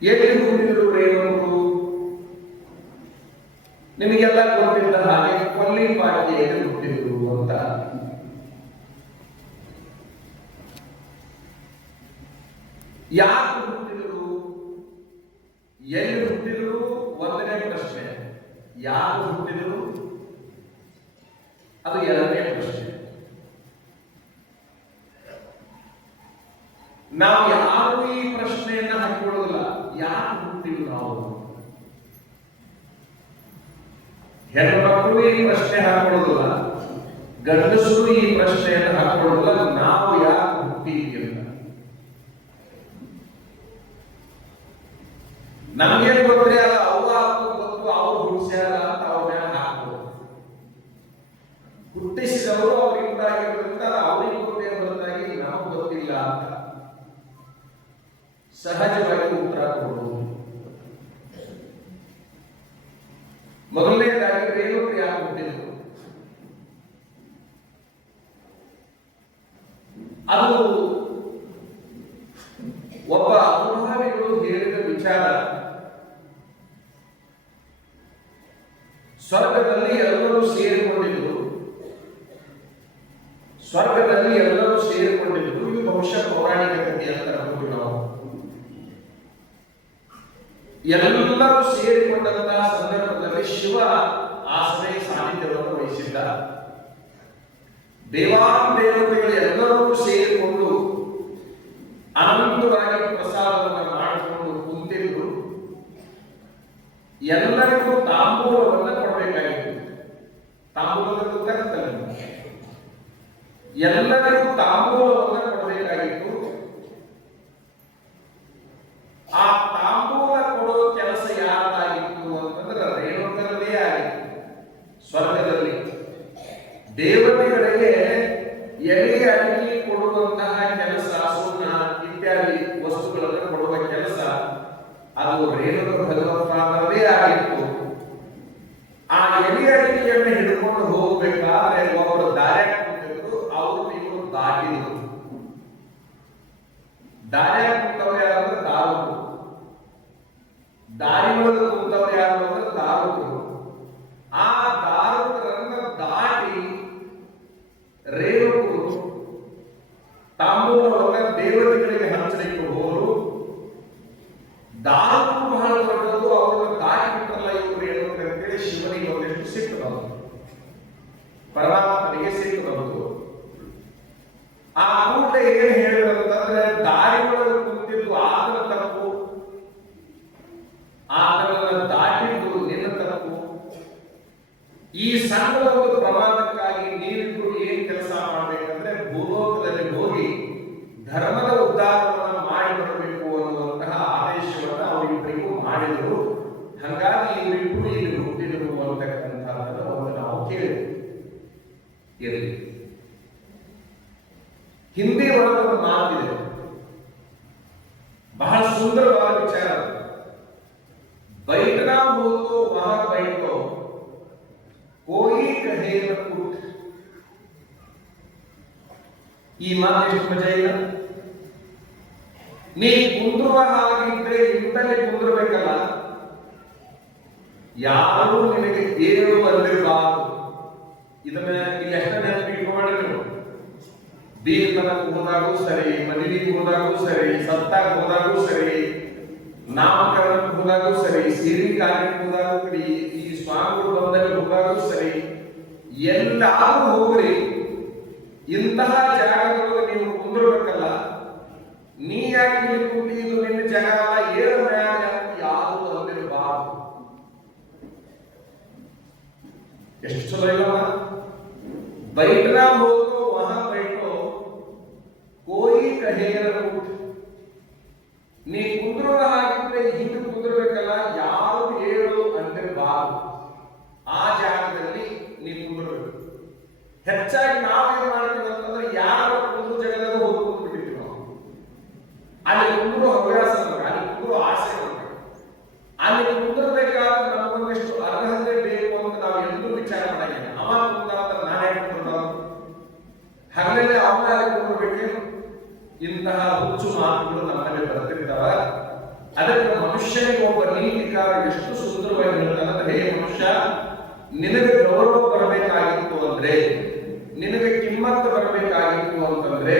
ಎಲ್ಲಿ ಹುಟ್ಟಿದ್ರು ರೇವಣರು? ನಿಮಗೆಲ್ಲ ಗೊತ್ತಿದ್ದ ಹಾಗೆ ಕೊಲ್ಲಿಪಾಟಿಯಲ್ಲಿ ಹುಟ್ಟಿದ್ರು ಅಂತ. ಯಾರು ಹುಟ್ಟಿದ್ರು, ಎಲ್ಲಿ ಹುಟ್ಟಿದ್ರು ಒಂದನೇ ಪ್ರಶ್ನೆ. ಯಾರು ಹುಟ್ಟಿದ್ರು ಅದು ಎರಡನೇ ಪ್ರಶ್ನೆ. ನಾವು ಯಾರು ಈ ಪ್ರಶ್ನೆಯನ್ನ ಹಾಕಿಕೊಳ್ಳೋದಿಲ್ಲ. ಯಾರು ಹುಟ್ಟಿದ್ರು ನಾವು? ಹೆಣ್ಮಕ್ಕಳು ಈ ಪ್ರಶ್ನೆ ಹಾಕೊಳ್ಳೋದಿಲ್ಲ, ಗಂಡಸರು ಈ ಪ್ರಶ್ನೆಯನ್ನು ಹಾಕೊಳ್ಳೋದಿಲ್ಲ. ನಾವು ಯಾರು ಹುಟ್ಟಿದ್ದೀವಿ ಅಂತ ನಮ್ಗೇನು ಗೊತ್ತೇ ಅಲ್ಲ. ಅವ್ವ ಅಪ್ಪ ಗೊತ್ತು, ಅವ್ರು ಹುಟ್ಟಿಸ್ಯಾರ ಅಂತ ಅವ್ರ ಮೇಲೆ ಹಾಕ್ಬೋದು. ಹುಟ್ಟಿಸಿದವರು ಅವ್ರಿಂದ ಆಗಿರೋದ್ರಿಂದ ಅವ್ರಿಗೆ ಗೊತ್ತೇ ಹೊರತಾಗಿ ನಮಗೆ ಗೊತ್ತಿಲ್ಲ ಅಂತ ಸಹಜವಾಗಿ ಉತ್ತರ ಕೊಡುವುದು. ಮೊದಲನೇದಾಗಿ ರೇಣುಕರು ಯಾರು ಹುಟ್ಟಿದ್ರು? ಅದು ಒಬ್ಬ ಅನುಭವಿಗಳು ಹೇಳಿದ ವಿಚಾರ. ಸ್ವರ್ಗದಲ್ಲಿ ಎಲ್ಲರೂ ಸೇರಿಕೊಂಡಿದ್ರು, ಸ್ವರ್ಗದಲ್ಲಿ ಎಲ್ಲರೂ ಸೇರಿಕೊಂಡಿದ್ರು. ಇದು ಬಹುಶಃ ಪೌರಾಣಿಕ ಕಥೆ ಅಂತ ಅನ್ಕೊಂಡು ನಾವು. ಎಲ್ಲರೂ ಸೇರಿಕೊಂಡಂತಹ ಸಂದರ್ಭದಲ್ಲಿ ಶಿವ ಆಶ್ರಯ ಸಾನ್ನಿಧ್ಯವನ್ನು ವಹಿಸಿದ್ದ. ದೇವಾನುದೇವತೆಗಳು ಎಲ್ಲರೂ ಸೇರಿಕೊಂಡು ಅನಂತವಾಗಿ ಪ್ರಸಾದವನ್ನು ಮಾಡಿಕೊಂಡು ಕುಂತಿದ್ರು. ಎಲ್ಲರಿಗೂ ತಾಂಬೂಲವನ್ನು ಕೊಡಬೇಕಾಗಿತ್ತು. ತಾಂಬೂಲದ ಗೊತ್ತಾಗುತ್ತಲ್ಲ, ಎಲ್ಲರಿಗೂ ತಾಂಬೂಲವನ್ನು ಕೊಡಬೇಕಾಗಿತ್ತು. ಆ ತಾಂಬೂಲ ಕೊಡೋ ಕೆಲಸ ಯಾರಾಗಿತ್ತು ಅಂತಂದ್ರೆ ರೇಣುಕರದೇ ಆಗಿತ್ತು. ಸ್ವರ್ಗದಲ್ಲಿ ದೇವತೆಗಳಿಗೆ ಎಲೆ ಅಡಿಕೆ ಕೊಡುವಂತಹ ಕೆಲಸ, ಸುಣ್ಣ ಇತ್ಯಾದಿ ವಸ್ತುಗಳನ್ನು ಕೊಡುವ ಕೆಲಸ ಅದು ರೇಣುಕ ಭಗವತ್ಪಾದರದೇ ಆಗಿತ್ತು. ಆ ಎಲೆ ಅಡಿಕೆಯನ್ನು ಹಿಡ್ಕೊಂಡು ಹೋಗ್ಬೇಕಾದ್ರೆ ಒಬ್ಬರು ದಾರಿ ಕೂತಿದ್ರು, ಅವರು ಇವರು ದಾಟಿದ್ರು. ದಾರಿ ಕೂತವ್ರು ಯಾರಂದ್ರೆ ದಾರುಗಳು, ದಾರಿ ಒಳಗೆ ಕೂತವ್ರು ಯಾರು ಅಂದ್ರೆ ದಾರುಗಳು. ಆ ದಾರುಗಳನ್ನು ದಾಟಿ ರೇಣುಕರು ತಾಂಬೂಲವನ್ನು ದೇವತೆಗಳಿಗೆ ಹಂಚಲಿಕ್ಕೆ ಹೋದರು. ದಾರು ಬಹಳ ದೊಡ್ಡದು, ಅವರನ್ನು ದಾಟಿ ಬಿಟ್ಟರಲ್ಲ ಇವರು ರೇಣುಕರು ಅಂತೇಳಿ ಶಿವನಿಗೆ ಒಂದಿಷ್ಟು ಸಿಟ್ಟು ಬಂತು, ಪರಮಾತ್ಮನಿಗೆ ಸಿಟ್ಟು ಬಂತು. ಆ ಕೂಟ ಏನ್ ಹೇಳಿದ್ರಂತಂದ್ರೆ, ದಾರಿ ಒಳಗೆ ಕುಂತಿದ್ದು ಆತನ ತಪ್ಪು, ಆತನನ್ನು ದಾಟಿದ್ದು ನಿನ್ನ ತಪ್ಪು. ಈ ಸಣ್ಣ ಒಂದು ಪ್ರಮಾಣಕ್ಕಾಗಿ ನೀವಿಬ್ರು ಏನ್ ಕೆಲಸ ಮಾಡ್ಬೇಕಂದ್ರೆ ಭೂಲೋಕದಲ್ಲಿ ಹೋಗಿ ಧರ್ಮದ ಉದ್ಧಾರವನ್ನು ಮಾಡಿ ಬರಬೇಕು ಅನ್ನುವಂತಹ ಆದೇಶವನ್ನು ಅವರಿಬ್ಬರಿಗೂ ಮಾಡಿದರು. ಹಾಗಾಗಿ ಇವರಿಬ್ಬರು ಇಲ್ಲಿ ಹುಟ್ಟಿದರು ಅಂತಕ್ಕಂಥದ್ದನ್ನು ಒಂದು ನಾವು ಕೇಳಿದ್ವಿ. ಇರಲಿ, ಹಿಂದಿ ಒಳಗೊಂದು ಮಾತಿದೆ, ಬಹಳ ಸುಂದರವಾದ ವಿಚಾರ. बैठना हो तो वहां बैठो, कोई कहे न उठ. ಈ ಮಾತು ಎಷ್ಟು ಮಜಾ ಇಲ್ಲ? ನೀ ಕುಂದ್ರುವ ಹಾಗಿದ್ರೆ ಇಂತಲೇ ಕುಂದ್ರಬೇಕಲ್ಲ, ಯಾರು ನಿನಗೆ ಏನು ಬಂದಿರಬಾರದು. ಇದನ್ನ ಇಲ್ಲಿ ಎಷ್ಟ ನೆನಪಿಟ್ಕೊಂಡ್ರೆ ನೀವು ಬೀರ್ತನಕ್ಕೆ ಹೋದಾಗೂ ಸರಿ, ಮದುವೆಗೆ ಹೋದಾಗೂ ಸರಿ, ಸತ್ತಾಗ ಹೋದಾಗೂ ಸರಿ, ನಾಮಕರಣಕ್ಕೆ ಹೋದಾಗೂ ಸರಿ, ಸೀರೆ ಕಾರ್ಯಕ್ಕೆ ಹೋದಾಗೂ ಸರಿ, ಈ ಸ್ವಾಮಿಗಳು ಬಂದಲ್ಲಿ ಹೋದಾಗೂ ಸರಿ, ಎಲ್ಲಾದ್ರೂ ಹೋಗ್ರಿ, ಇಂತಹ ಜಾಗಗಳು ನೀವು ಕುಂದಿರ್ಬೇಕಲ್ಲ. ನೀ ಯಾಕೆ ಇಲ್ಲಿ ಕೂತಿದ್ದು, ನಿನ್ನ ಜಾಗ ಏನು ಮ್ಯಾಲ ಯಾರು ಅಂದಿರಬಾರದು. ಎಷ್ಟು ಚಲೋ ಇಲ್ಲ? बैठना हो तो वहां बैठो, कोई कहे न उठ. ನೀ ಕುಂದ್ರುವ ಹಾಗಿದ್ರೆ ಹಿಂದೆ ಕುಂದ್ರಬೇಕಲ್ಲ, ಯಾರು ಹೇಳು ಅಂದಿರಬಾರದು. ಆ ಜಾಗದಲ್ಲಿ ನೀ ಕುಂದ್ರಬೇಕು. ಹೆಚ್ಚಾಗಿ ನಾವೇನ್ ಮಾಡ್ತೀವಿ ಅಂತಂದ್ರೆ, ಯಾರ ಕುಂದ್ರು ಜಾಗದಾಗ ಹೋಗಿ ಕುಂದ್ಬಿಟ್ಟಿರ್ತೀವಿ ನಾವು. ಅಲ್ಲಿ ಕುಂದ್ರು ಹವ್ಯಾಸ ನಮಗೆ, ಅಲ್ಲಿ ಕುಂದ್ರು ಆಸೆ ನಮಗೆ. ಅಲ್ಲಿ ಕುಂದ್ರಬೇಕಾದ್ರೆ ನಮಗೊಂದಿಷ್ಟು ಅರ್ಹತೆ ಬೇಕು ಅಂತ ನಾವು ಎಂದೂ ವಿಚಾರ ಮಾಡಂಗಿಲ್ಲ. ಅವ ಕುಂದ ನಾನೇ ಕುಂದ್ರು, ಹಗಲೇ ಅವನ ಅಲ್ಲಿ ಕುಂದ್ರಬೇಕೇನು? ಇಂತಹ ಹುಚ್ಚು ಮಾತುಗಳು ನಮ್ಮಲ್ಲಿ ಬರ್ತಿರ್ತಾವ. ಅದಕ್ಕೆ ಮನುಷ್ಯನಿಗೆ ಒಬ್ಬ ನೀತಿಕಾರ ಎಷ್ಟು ಸುಂದರವಾಗಿ ಹೇಳ್ತಾನೆ, ಹೇ ಮನುಷ್ಯ, ನಿನಗೆ ಗೌರವ ಬರಬೇಕಾಗಿತ್ತು ಅಂದ್ರೆ, ನಿನಗೆ ಕಿಮ್ಮತ್ತು ಬರಬೇಕಾಗಿತ್ತು ಅಂತಂದ್ರೆ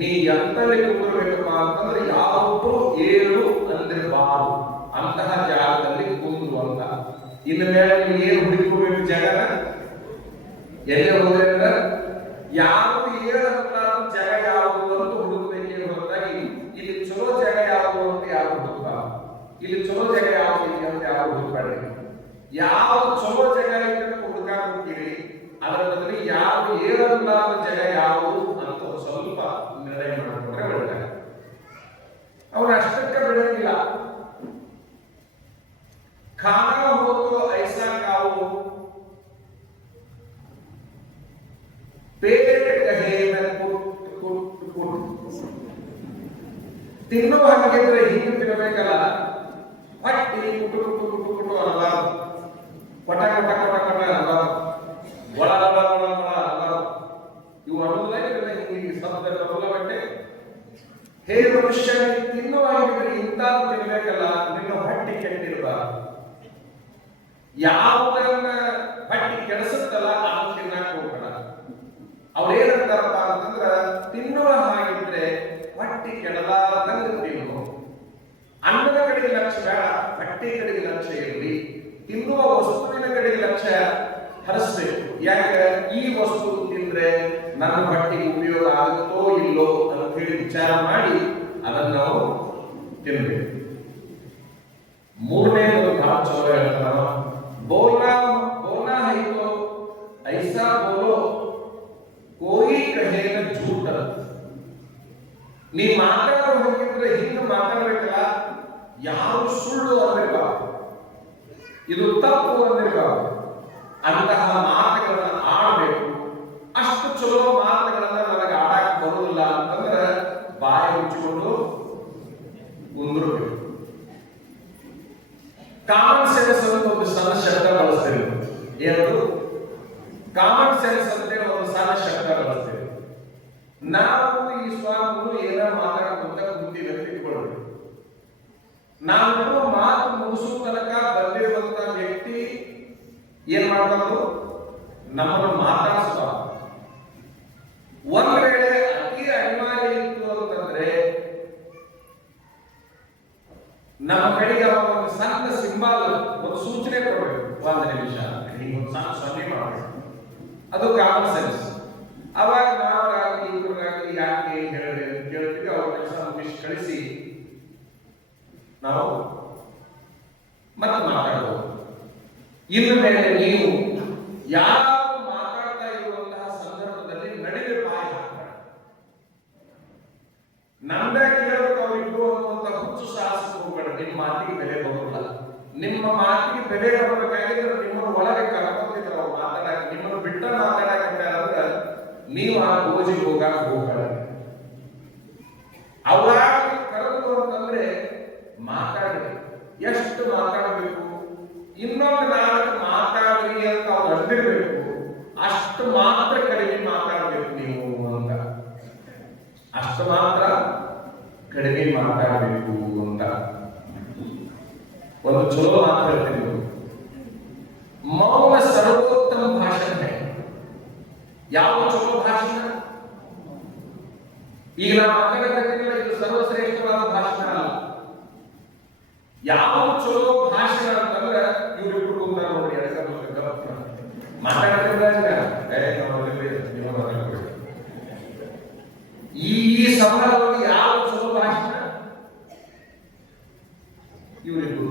ನೀ ಎಂತಲ್ಲಿ ಕುಂದಿರ್ಬೇಕಪ್ಪ ಅಂತಂದ್ರೆ ಯಾವತ್ತೂ ಏಳು ಅಂದಿರಬಾರದು, ಅಂತಹ ಜಾಗದಲ್ಲಿ ಕುಂದು ಅಂತ. ಇನ್ನು ಮೇಲೆ ನೀವು ಏನು ಹುಡುಕಬೇಕು ಜಾಗ ಎಲ್ಲಿ ಹೋದ್ರೆ ಯಾವುದು ಏಳಂತ ಜಾಗ ಯಾವುದು ಅಂತ ಹುಡುಕಬೇಕೆ ಹೊರತಾಗಿ ಇಲ್ಲಿ ಚಲೋ ಜಾಗ ಯಾವುದು ಅಂತ ಯಾರು ಹುಡುಕ್ತಾರ, ಇಲ್ಲಿ ಚಲೋ ಜಾಗ ಯಾವುದು ಇದೆ ಅಂತ ಯಾರು ಹುಡುಕ್ಬೇಡಿ. ಯಾವ ಚಲೋ ಜಾಗ ಇದೆ ಹುಡುಕಾಕ ಹೋಗ್ತೀರಿ, ಅದರ ಬದಲು ಯಾವ ಏಳಂತಾದ ಜಾಗ ಯಾವುದು ಅಂತ ಸ್ವಲ್ಪ ನಿರ್ಣಯ ಮಾಡಿಕೊಂಡ್ರೆ ಒಳ್ಳೆಯದು. ಅವನು ಅಷ್ಟಕ್ಕೆ ಬಿಡೋದಿಲ್ಲ. खाना हो तो ऐसा खाओ पेट कहे न कुट कुट कुट. ತಿನ್ನೋ ಹಾಗಿದ್ರೆ ಹಿಂಗೆ ತಿನ್ನಬೇಕಲ್ಲ, ಹೊಟ್ಟಿ ಕುಟು ಕುಟು ಕುಟು ಕುಟು ಅಲ್ಲ, ಪಟ ಪಟ ಪಟ ಪಟ ಅಲ್ಲ, ಒಳ ಒಳ ಒಳ ಒಳ ಅಲ್ಲ. ಇವು ಅನ್ನೋದಾಗಿದ್ರೆ ಹಿಂಗೆ ಶಬ್ದ ಬರಲ್ಲ. ಬಟ್ಟೆ ಹೇ ಮನುಷ್ಯ, ತಿನ್ನೋ ಹಾಗಿದ್ರೆ ಇಂಥದ್ದು ತಿನ್ಬೇಕಲ್ಲ, ನಿನ್ನ ಹೊಟ್ಟೆ ಕೆಟ್ಟಿರಬಾರದು. ಯಾವುದನ್ನ ಹೊಟ್ಟೆ ಕೆಡಿಸುತ್ತಲ್ಲ ಅದನ್ನು ತಿನ್ನಕ್ಕೆ ಹೋಗ್ಬೇಡ. ಅವ್ರೇನಂತಾರಪ್ಪ ಅಂತಂದ್ರ, ತಿನ್ನುವ ಹಾಗಿದ್ರೆ ಹೊಟ್ಟೆ ಕೆಡಲಾರ್ದಂಗೆ ತಿನ್ನು. ಅನ್ನದ ಕಡೆಗೆ ಲಕ್ಷ್ಯ ಬೇಡ, ಹೊಟ್ಟೆ ಕಡೆಗೆ ಲಕ್ಷ್ಯ ಇರಲಿ. ತಿನ್ನುವ ವಸ್ತುವಿನ ಕಡೆಗೆ ಲಕ್ಷ್ಯ ಹರಿಸ್ಬೇಕು. ಯಾಕೆ ಈ ವಸ್ತು ತಿಂದ್ರೆ ನನ್ನ ಹೊಟ್ಟೆಗೆ ಉಪಯೋಗ ಆಗುತ್ತೋ ಇಲ್ಲೋ ಅಂತ ಹೇಳಿ ವಿಚಾರ ಮಾಡಿ ಅದನ್ನು ನಾವು ತಿನ್ಬೇಕು. ಮೂರನೇ ಒಂದು ಭಾಳ ಚಲೋ ಹೇಳ್ತಾರ, बोलना बोलना है तो ऐसा बोलो कोई कहे न झूठ. ನೀ ಮಾತಾಡೋ ಹೋಗಿದ್ರೆ ಹಿಂಗೆ ಮಾತಾಡ್ಬೇಕಲ್ಲ, ಯಾರು ಸುಳ್ಳು ಅನ್ನಿರ್ಬಾರ್ದು, ಇದು ತಪ್ಪು ಅನ್ನಿರ್ಬಾರ್ದು. ಅಂತಹ ಮಾತುಗಳನ್ನ ಆಡಬೇಕು. ಅಷ್ಟು ಚಲೋ ಮಾತುಗಳನ್ನ ನನಗೆ ಆಡಕ್ಕೆ ಬರುವುದಿಲ್ಲ ಅಂತಂದ್ರೆ ಬಾಯಿ ಮುಚ್ಚಿಕೊಂಡು ಕುಂದ್ರಬೇಕು. ಕಾಮನ್ ಸೆನ್ಸ್ ಅಂತ ಒಂದು ಸಣ್ಣ ಶಬ್ದ ಬಳಸ್ತೇವೆ. ಏನದು ಕಾಮನ್ ಸೆನ್ಸ್ ಅಂತ ಒಂದು ಸಣ್ಣ ಶಬ್ದ ಬಳಸ್ತೇವೆ. ನಾವು ಈ ಸ್ವಾಮಿಗಳು ಏನ ಮಾತಾಡ್ಕೊಂತ ಕುಂತೀವಿ ಅಂತ ಇಟ್ಕೊಳ್ಬೇಕು. ನಾವು ಮಾತು ಮುಗಿಸೋ ತನಕ ಬಂದಿರುವಂತ ವ್ಯಕ್ತಿ ಏನ್ ಮಾಡ್ಬಾರ್ದು, ನಮ್ಮನ್ನು ಮಾತಾಡಿಸ್ಬಾರ್ದು. ಒಂದ್ ವೇಳೆ ಅತಿ ಅನಿವಾರ್ಯ ಇತ್ತು ಅಂತಂದ್ರೆ ನಮ್ಮ ಕಡೆಗೆ ಒಂದು ಸಣ್ಣ ಸಿಂಬಲ್, ಒಂದು ಸೂಚನೆ ಕೊಡಬೇಕು. ಒಂದು ನಿಮಿಷ ಒಂದು ಸಣ್ಣ ಸೊನ್ನೆ ಮಾಡಬೇಕು. ಅದು ಕಾಮನ್ ಸೆನ್ಸ್. ಅವಾಗ ನಾವಾಗಲಿ ಇಬ್ಬರಿಗಾಗಲಿ ಯಾಕೆ ಹೇಳಿದೆ ಅಂತ ಕೇಳ್ತೀವಿ. ಅವ್ರ ಕೆಲಸ ಮುಗಿಸಿ ಕಳಿಸಿ ನಾವು ಮತ್ತೆ ಮಾತಾಡಬಹುದು. ಇನ್ನು ಮೇಲೆ ನೀವು ಯಾರು ಮಾತಾಡ್ತಾ ಇರುವಂತಹ ಸಂದರ್ಭದಲ್ಲಿ ನಡುವೆ ಬಾಯಿ ಹಾಕ್ತಾರೆ. ನಮ್ದೇ ಕೇಳಬೇಕು ಅವರಿಬ್ರು ಅನ್ನುವಂತ ಹುಚ್ಚು ಸಾಹಸಕ್ಕೆ ಹೋಗಬೇಡ. ನಿಮ್ಮ ಮಾತಿಗೆ ಬೆಲೆ ಬರೋಲ್ಲ. ನಿಮ್ಮ ಮಾತಿಗೆ ಬೆಲೆ ಬರಬೇಕಾಗಿದ್ರೆ ನಿಮ್ಮನ್ನು ಒಳಗೆ ಕರ್ಕೊಂಡಿದ್ರೆ ಅವ್ರು ಮಾತಾಡಕ್ಕೆ, ನಿಮ್ಮನ್ನು ಬಿಟ್ಟ ಮಾತಾಡಕ್ಕೆ ಅಂದ್ರೆ ನೀವು ಆ ಗೋಜಿಗೆ ಹೋಗಕ್ಕೆ ಹೋಗಬೇಡ. ಅವರಾಗಿ ಕರೆದು ಅಂತಂದ್ರೆ ಮಾತಾಡಿ, ಎಷ್ಟು ಮಾತಾಡಬೇಕು, ಇನ್ನೊಂದು ನಾಲ್ಕು ಮಾತಾಡಿ ಅಂತ ಅವ್ರು ಅಂದಿರ್ಬೇಕು. ಅಷ್ಟು ಮಾತ್ರ ಕಡಿಮೆ ಮಾತಾಡಬೇಕು ನೀವು ಅಂತ, ಅಷ್ಟು ಮಾತ್ರ ಕಡಿಮೆ ಮಾತಾಡಬೇಕು ಅಂತ. ಒಂದು ಚಲೋ ಮಾತು ಹೇಳ್ತೀನಿ, ಮೌನ ಸರ್ವೋತ್ತಮ ಭಾಷಣ. ಯಾವ ಚಲೋ ಭಾಷಣ? ಈಗ ನಾವು ಮಾತಾಡಬೇಕಿಲ್ಲ, ಇದು ಸರ್ವಶ್ರೇಷ್ಠವಾದ ಭಾಷಣ ಅಲ್ಲ. ಯಾವ ಚಲೋ ಭಾಷಣ ಅಂತಂದ್ರೆ ಇವ್ರಿಬ್ರು ಕುಂತಾರ ನೋಡಿ, ಮಾತಾಡ್ತಿದ್ದಾಗ ಈ ಸಮಾಜದಲ್ಲಿ ಯಾವ ಚಲೋ ಭಾಷಣ? ಇವರಿಬ್ರು.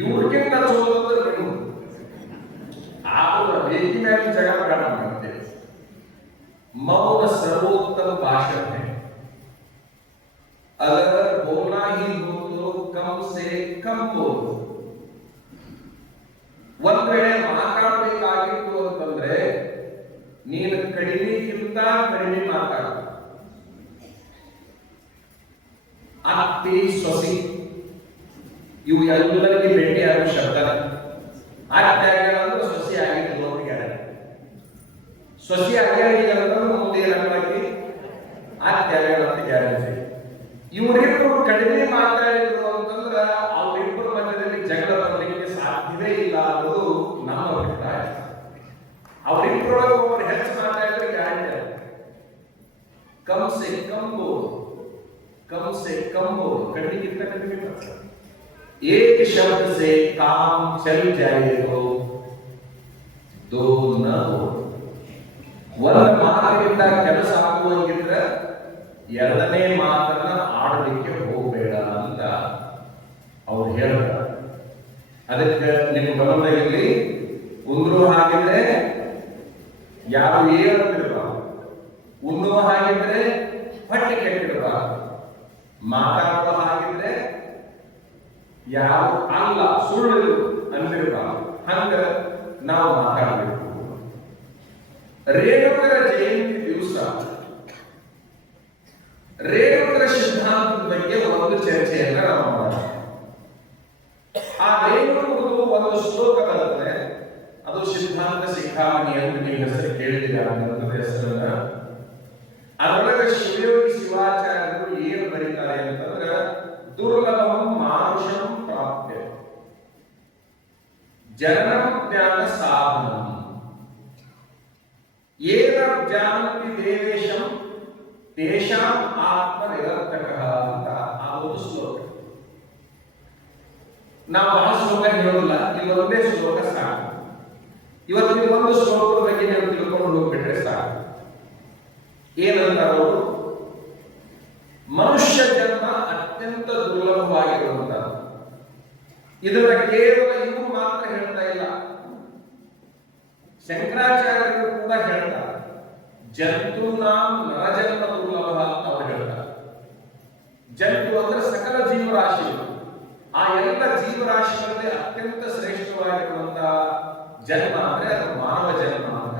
ಇವ್ರಿಗಿಂತ ಚಲೋ ಅಂದ್ರೆ ನೀವು ಆಗ ವೇದಿ ಮೇಲೆ ಜಗಳ ಮಾಡ್ತೇವೆ. मौन सर्वोत्तम भाषण है. अगर बोलना ही हो तो कम से कम बोलो. ಒಂದ್ ವೇಳೆ ಮಾತಾಡಬೇಕಾಗಿತ್ತು ಅಂತಂದ್ರೆ ನೀನು ಕಡಿಮೆಗಿಂತ ಕಡಿಮೆ ಮಾತಾಡ. ಅತ್ತಿ ಸೊಸಿ ಇವು ಎಲ್ಲರಿಗೆ ಭೇಟಿಯಾಗುವ ಶಬ್ದ. ಅತ್ಯಾಗ ಸೊಸಿ ಆಗಿದ್ದು ಸೊಸಿ ಆಗ್ಯಾರ ಮುಂದೆ ಏನಾಗಿ ಅತ್ಯಾಗ ಗ್ಯಾರಂಟಿ. ಇವರಿಬ್ರು ಕಡಿಮೆ ಮಾತಾಡಿದ್ರು ಅಂತಂದ್ರೆ कम से कम बोलो, कठिन कितना कठिन पड़ता। एक शब्द से काम चल जाए तो दो न बोलो। ಒಂದು ಮಾತಿನಿಂದ ಕೆಲಸ ಆಗುವಂಗಿದ್ರೆ ಎರಡನೇ ಮಾತನ್ನ ಆಡಲಿಕ್ಕೆ ಹೋಗಬೇಡ ಅಂತ ಅವ್ರು ಹೇಳ್ತಾರೆ. ಅದಕ್ಕೆ ನಿಮ್ಮ ಗಮನದಲ್ಲಿ ಕುಂದ್ರು ಹಾಗಿದ್ರೆ ಯಾರು ಏಳುತ್ತಿರಬಾರದು, ಉಣ್ಣುವ ಹಾಗಿದ್ರೆ ಹೊಟ್ಟೆ ಕೆಟ್ಟಿರಬಾರದು, ಮಾತಾಡುವ ಹಾಗಿದ್ರೆ ಯಾರು ಅಲ್ಲ ಸುಳ್ಳು ಅಂದಿರಬಾರದು. ಹಂಗ ನಾವು ಮಾತಾಡಬೇಕು. ರೇಣುಕರ ಜಯಂತಿ ದಿವಸ ರೇಣುಕರ ಸಿದ್ಧಾಂತದ ಬಗ್ಗೆ ಒಂದು ಚರ್ಚೆಯನ್ನ ನಾವು ಮಾಡೋಣ. ಆ ರೇಣುಕರದು ಒಂದು ಶ್ಲೋಕ ಬರುತ್ತೆ, ಅದು ಸಿದ್ಧಾಂತ ಶಿಖಾಮಣಿ ಅಂತ ನೀವು ಹೆಸರು ಕೇಳಿದ್ದೀರಾ ಅನ್ನೋದ್ರ ಹೆಸರನ್ನ. ಅದರೊಳಗೆ ಶಿವಯೋಗಿ ಶಿವಾಚಾರ್ಯರು ಏನು ಬರೀತಾರೆ ಅಂತಂದ್ರೆ, ದುರ್ಲಭಂ ಮಾನುಷಂ ಪ್ರಾಪ್ಯ ಜನನಂ ಜ್ಞಾನ ಸಾಧನಂ ಏನ ಜಾನತಿ ದೇವೇಶಂ ತೇಷಾಂ ಆತ್ಮ ನಿರರ್ಥಕಃ ಅಂತ ಆ ಒಂದು ಶ್ಲೋಕ. ನಾವು ಆ ಶ್ಲೋಕ ಹೇಳೋದಿಲ್ಲ, ಇದು ಒಂದೇ ಶ್ಲೋಕ ಸಾಕು. ಇವತ್ತು ಒಂದು ಶ್ಲೋಕದ ಬಗ್ಗೆ ನೀವು ತಿಳ್ಕೊಂಡು ಹೋಗ್ಬಿಟ್ರೆ ಸಾಕು. ಏನಂತಾರು, ಮನುಷ್ಯ ಜನ್ಮ ಅತ್ಯಂತ ದುರ್ಲಭವಾಗಿರುವಂತದ್ದು. ಇದನ್ನ ಕೇವಲ ಇವರು ಮಾತ್ರ ಹೇಳ್ತಾ ಇಲ್ಲ, ಶಂಕರಾಚಾರ್ಯರು ಕೂಡ ಹೇಳ್ತಾರೆ. ಜಂತೂನಾಂ ನರಜನ್ಮ ದುರ್ಲಭ ಅಂತ ಅವರು ಹೇಳ್ತಾರೆ. ಜಂತು ಅಂದ್ರೆ ಸಕಲ ಜೀವರಾಶಿಗಳು. ಆ ಎಲ್ಲ ಜೀವರಾಶಿಗಳಲ್ಲಿ ಅತ್ಯಂತ ಶ್ರೇಷ್ಠವಾಗಿರುವಂತಹ ಜನ್ಮ ಅಂದ್ರೆ ಅದು ಮಾನವ ಜನ್ಮ ಅಂತ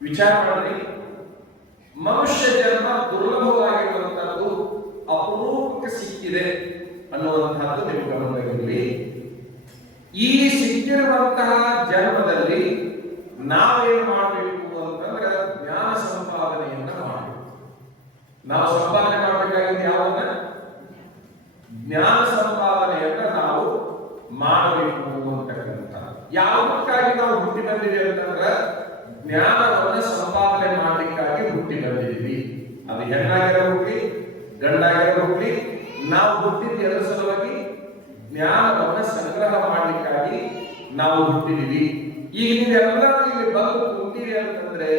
ವಿಚಾರ ಮಾಡ್ರಿ. ಮನುಷ್ಯ ಜನ್ಮ ದುರ್ಲಭವಾಗಿರುವಂತಹದ್ದು, ಅಪರೂಪಕ್ಕೆ ಸಿಕ್ಕಿದೆ ಅನ್ನುವಂತಹದ್ದು ನಿಮ್ಮ ಗಮನದಲ್ಲಿ. ಈ ಸಿಕ್ಕಿರುವಂತಹ ಜನ್ಮದಲ್ಲಿ ನಾವೇನು ಮಾಡಬೇಕು ಅಂತಂದ್ರೆ ಜ್ಞಾನ ಸಂಪಾದನೆಯನ್ನ ಮಾಡಬೇಕು. ನಾವು ಸಂಪಾದನೆ ಮಾಡಬೇಕಾಗಿದ್ದು ಯಾವನ್ನ? ಜ್ಞಾನ ಸಂಪಾದನೆಯನ್ನ ನಾವು ಮಾಡಬೇಕು ಅಂತಕ್ಕಂಥ. ಯಾವುದಕ್ಕಾಗಿ ನಾವು ಹುಟ್ಟಿ ಬಂದಿದ್ದೀವಿ ಅಂತಂದ್ರೆ ಜ್ಞಾನವನ್ನ ಸಂಪಾದನೆ ಮಾಡಲಿಕ್ಕಾಗಿ ಹುಟ್ಟಿ ಬಂದಿದ್ದೀವಿ. ಅದು ಹೆಣ್ಣಾಗಿರೋ ಹುಟ್ಟಿ, ಗಂಡಾಗಿರೋ ಹುಟ್ಟಿ, ನಾವು ಹುಟ್ಟಿದ ಅದರ ಸಲುವಾಗಿ ಜ್ಞಾನವನ್ನ ಸಂಗ್ರಹ ಮಾಡಲಿಕ್ಕಾಗಿ ನಾವು ಹುಟ್ಟಿದೀವಿ. ಈಗ ನೀವೆಲ್ಲರೂ ಇಲ್ಲಿ ಬಂದು ಕುಂತೀರಿ ಅಂತಂದ್ರೆ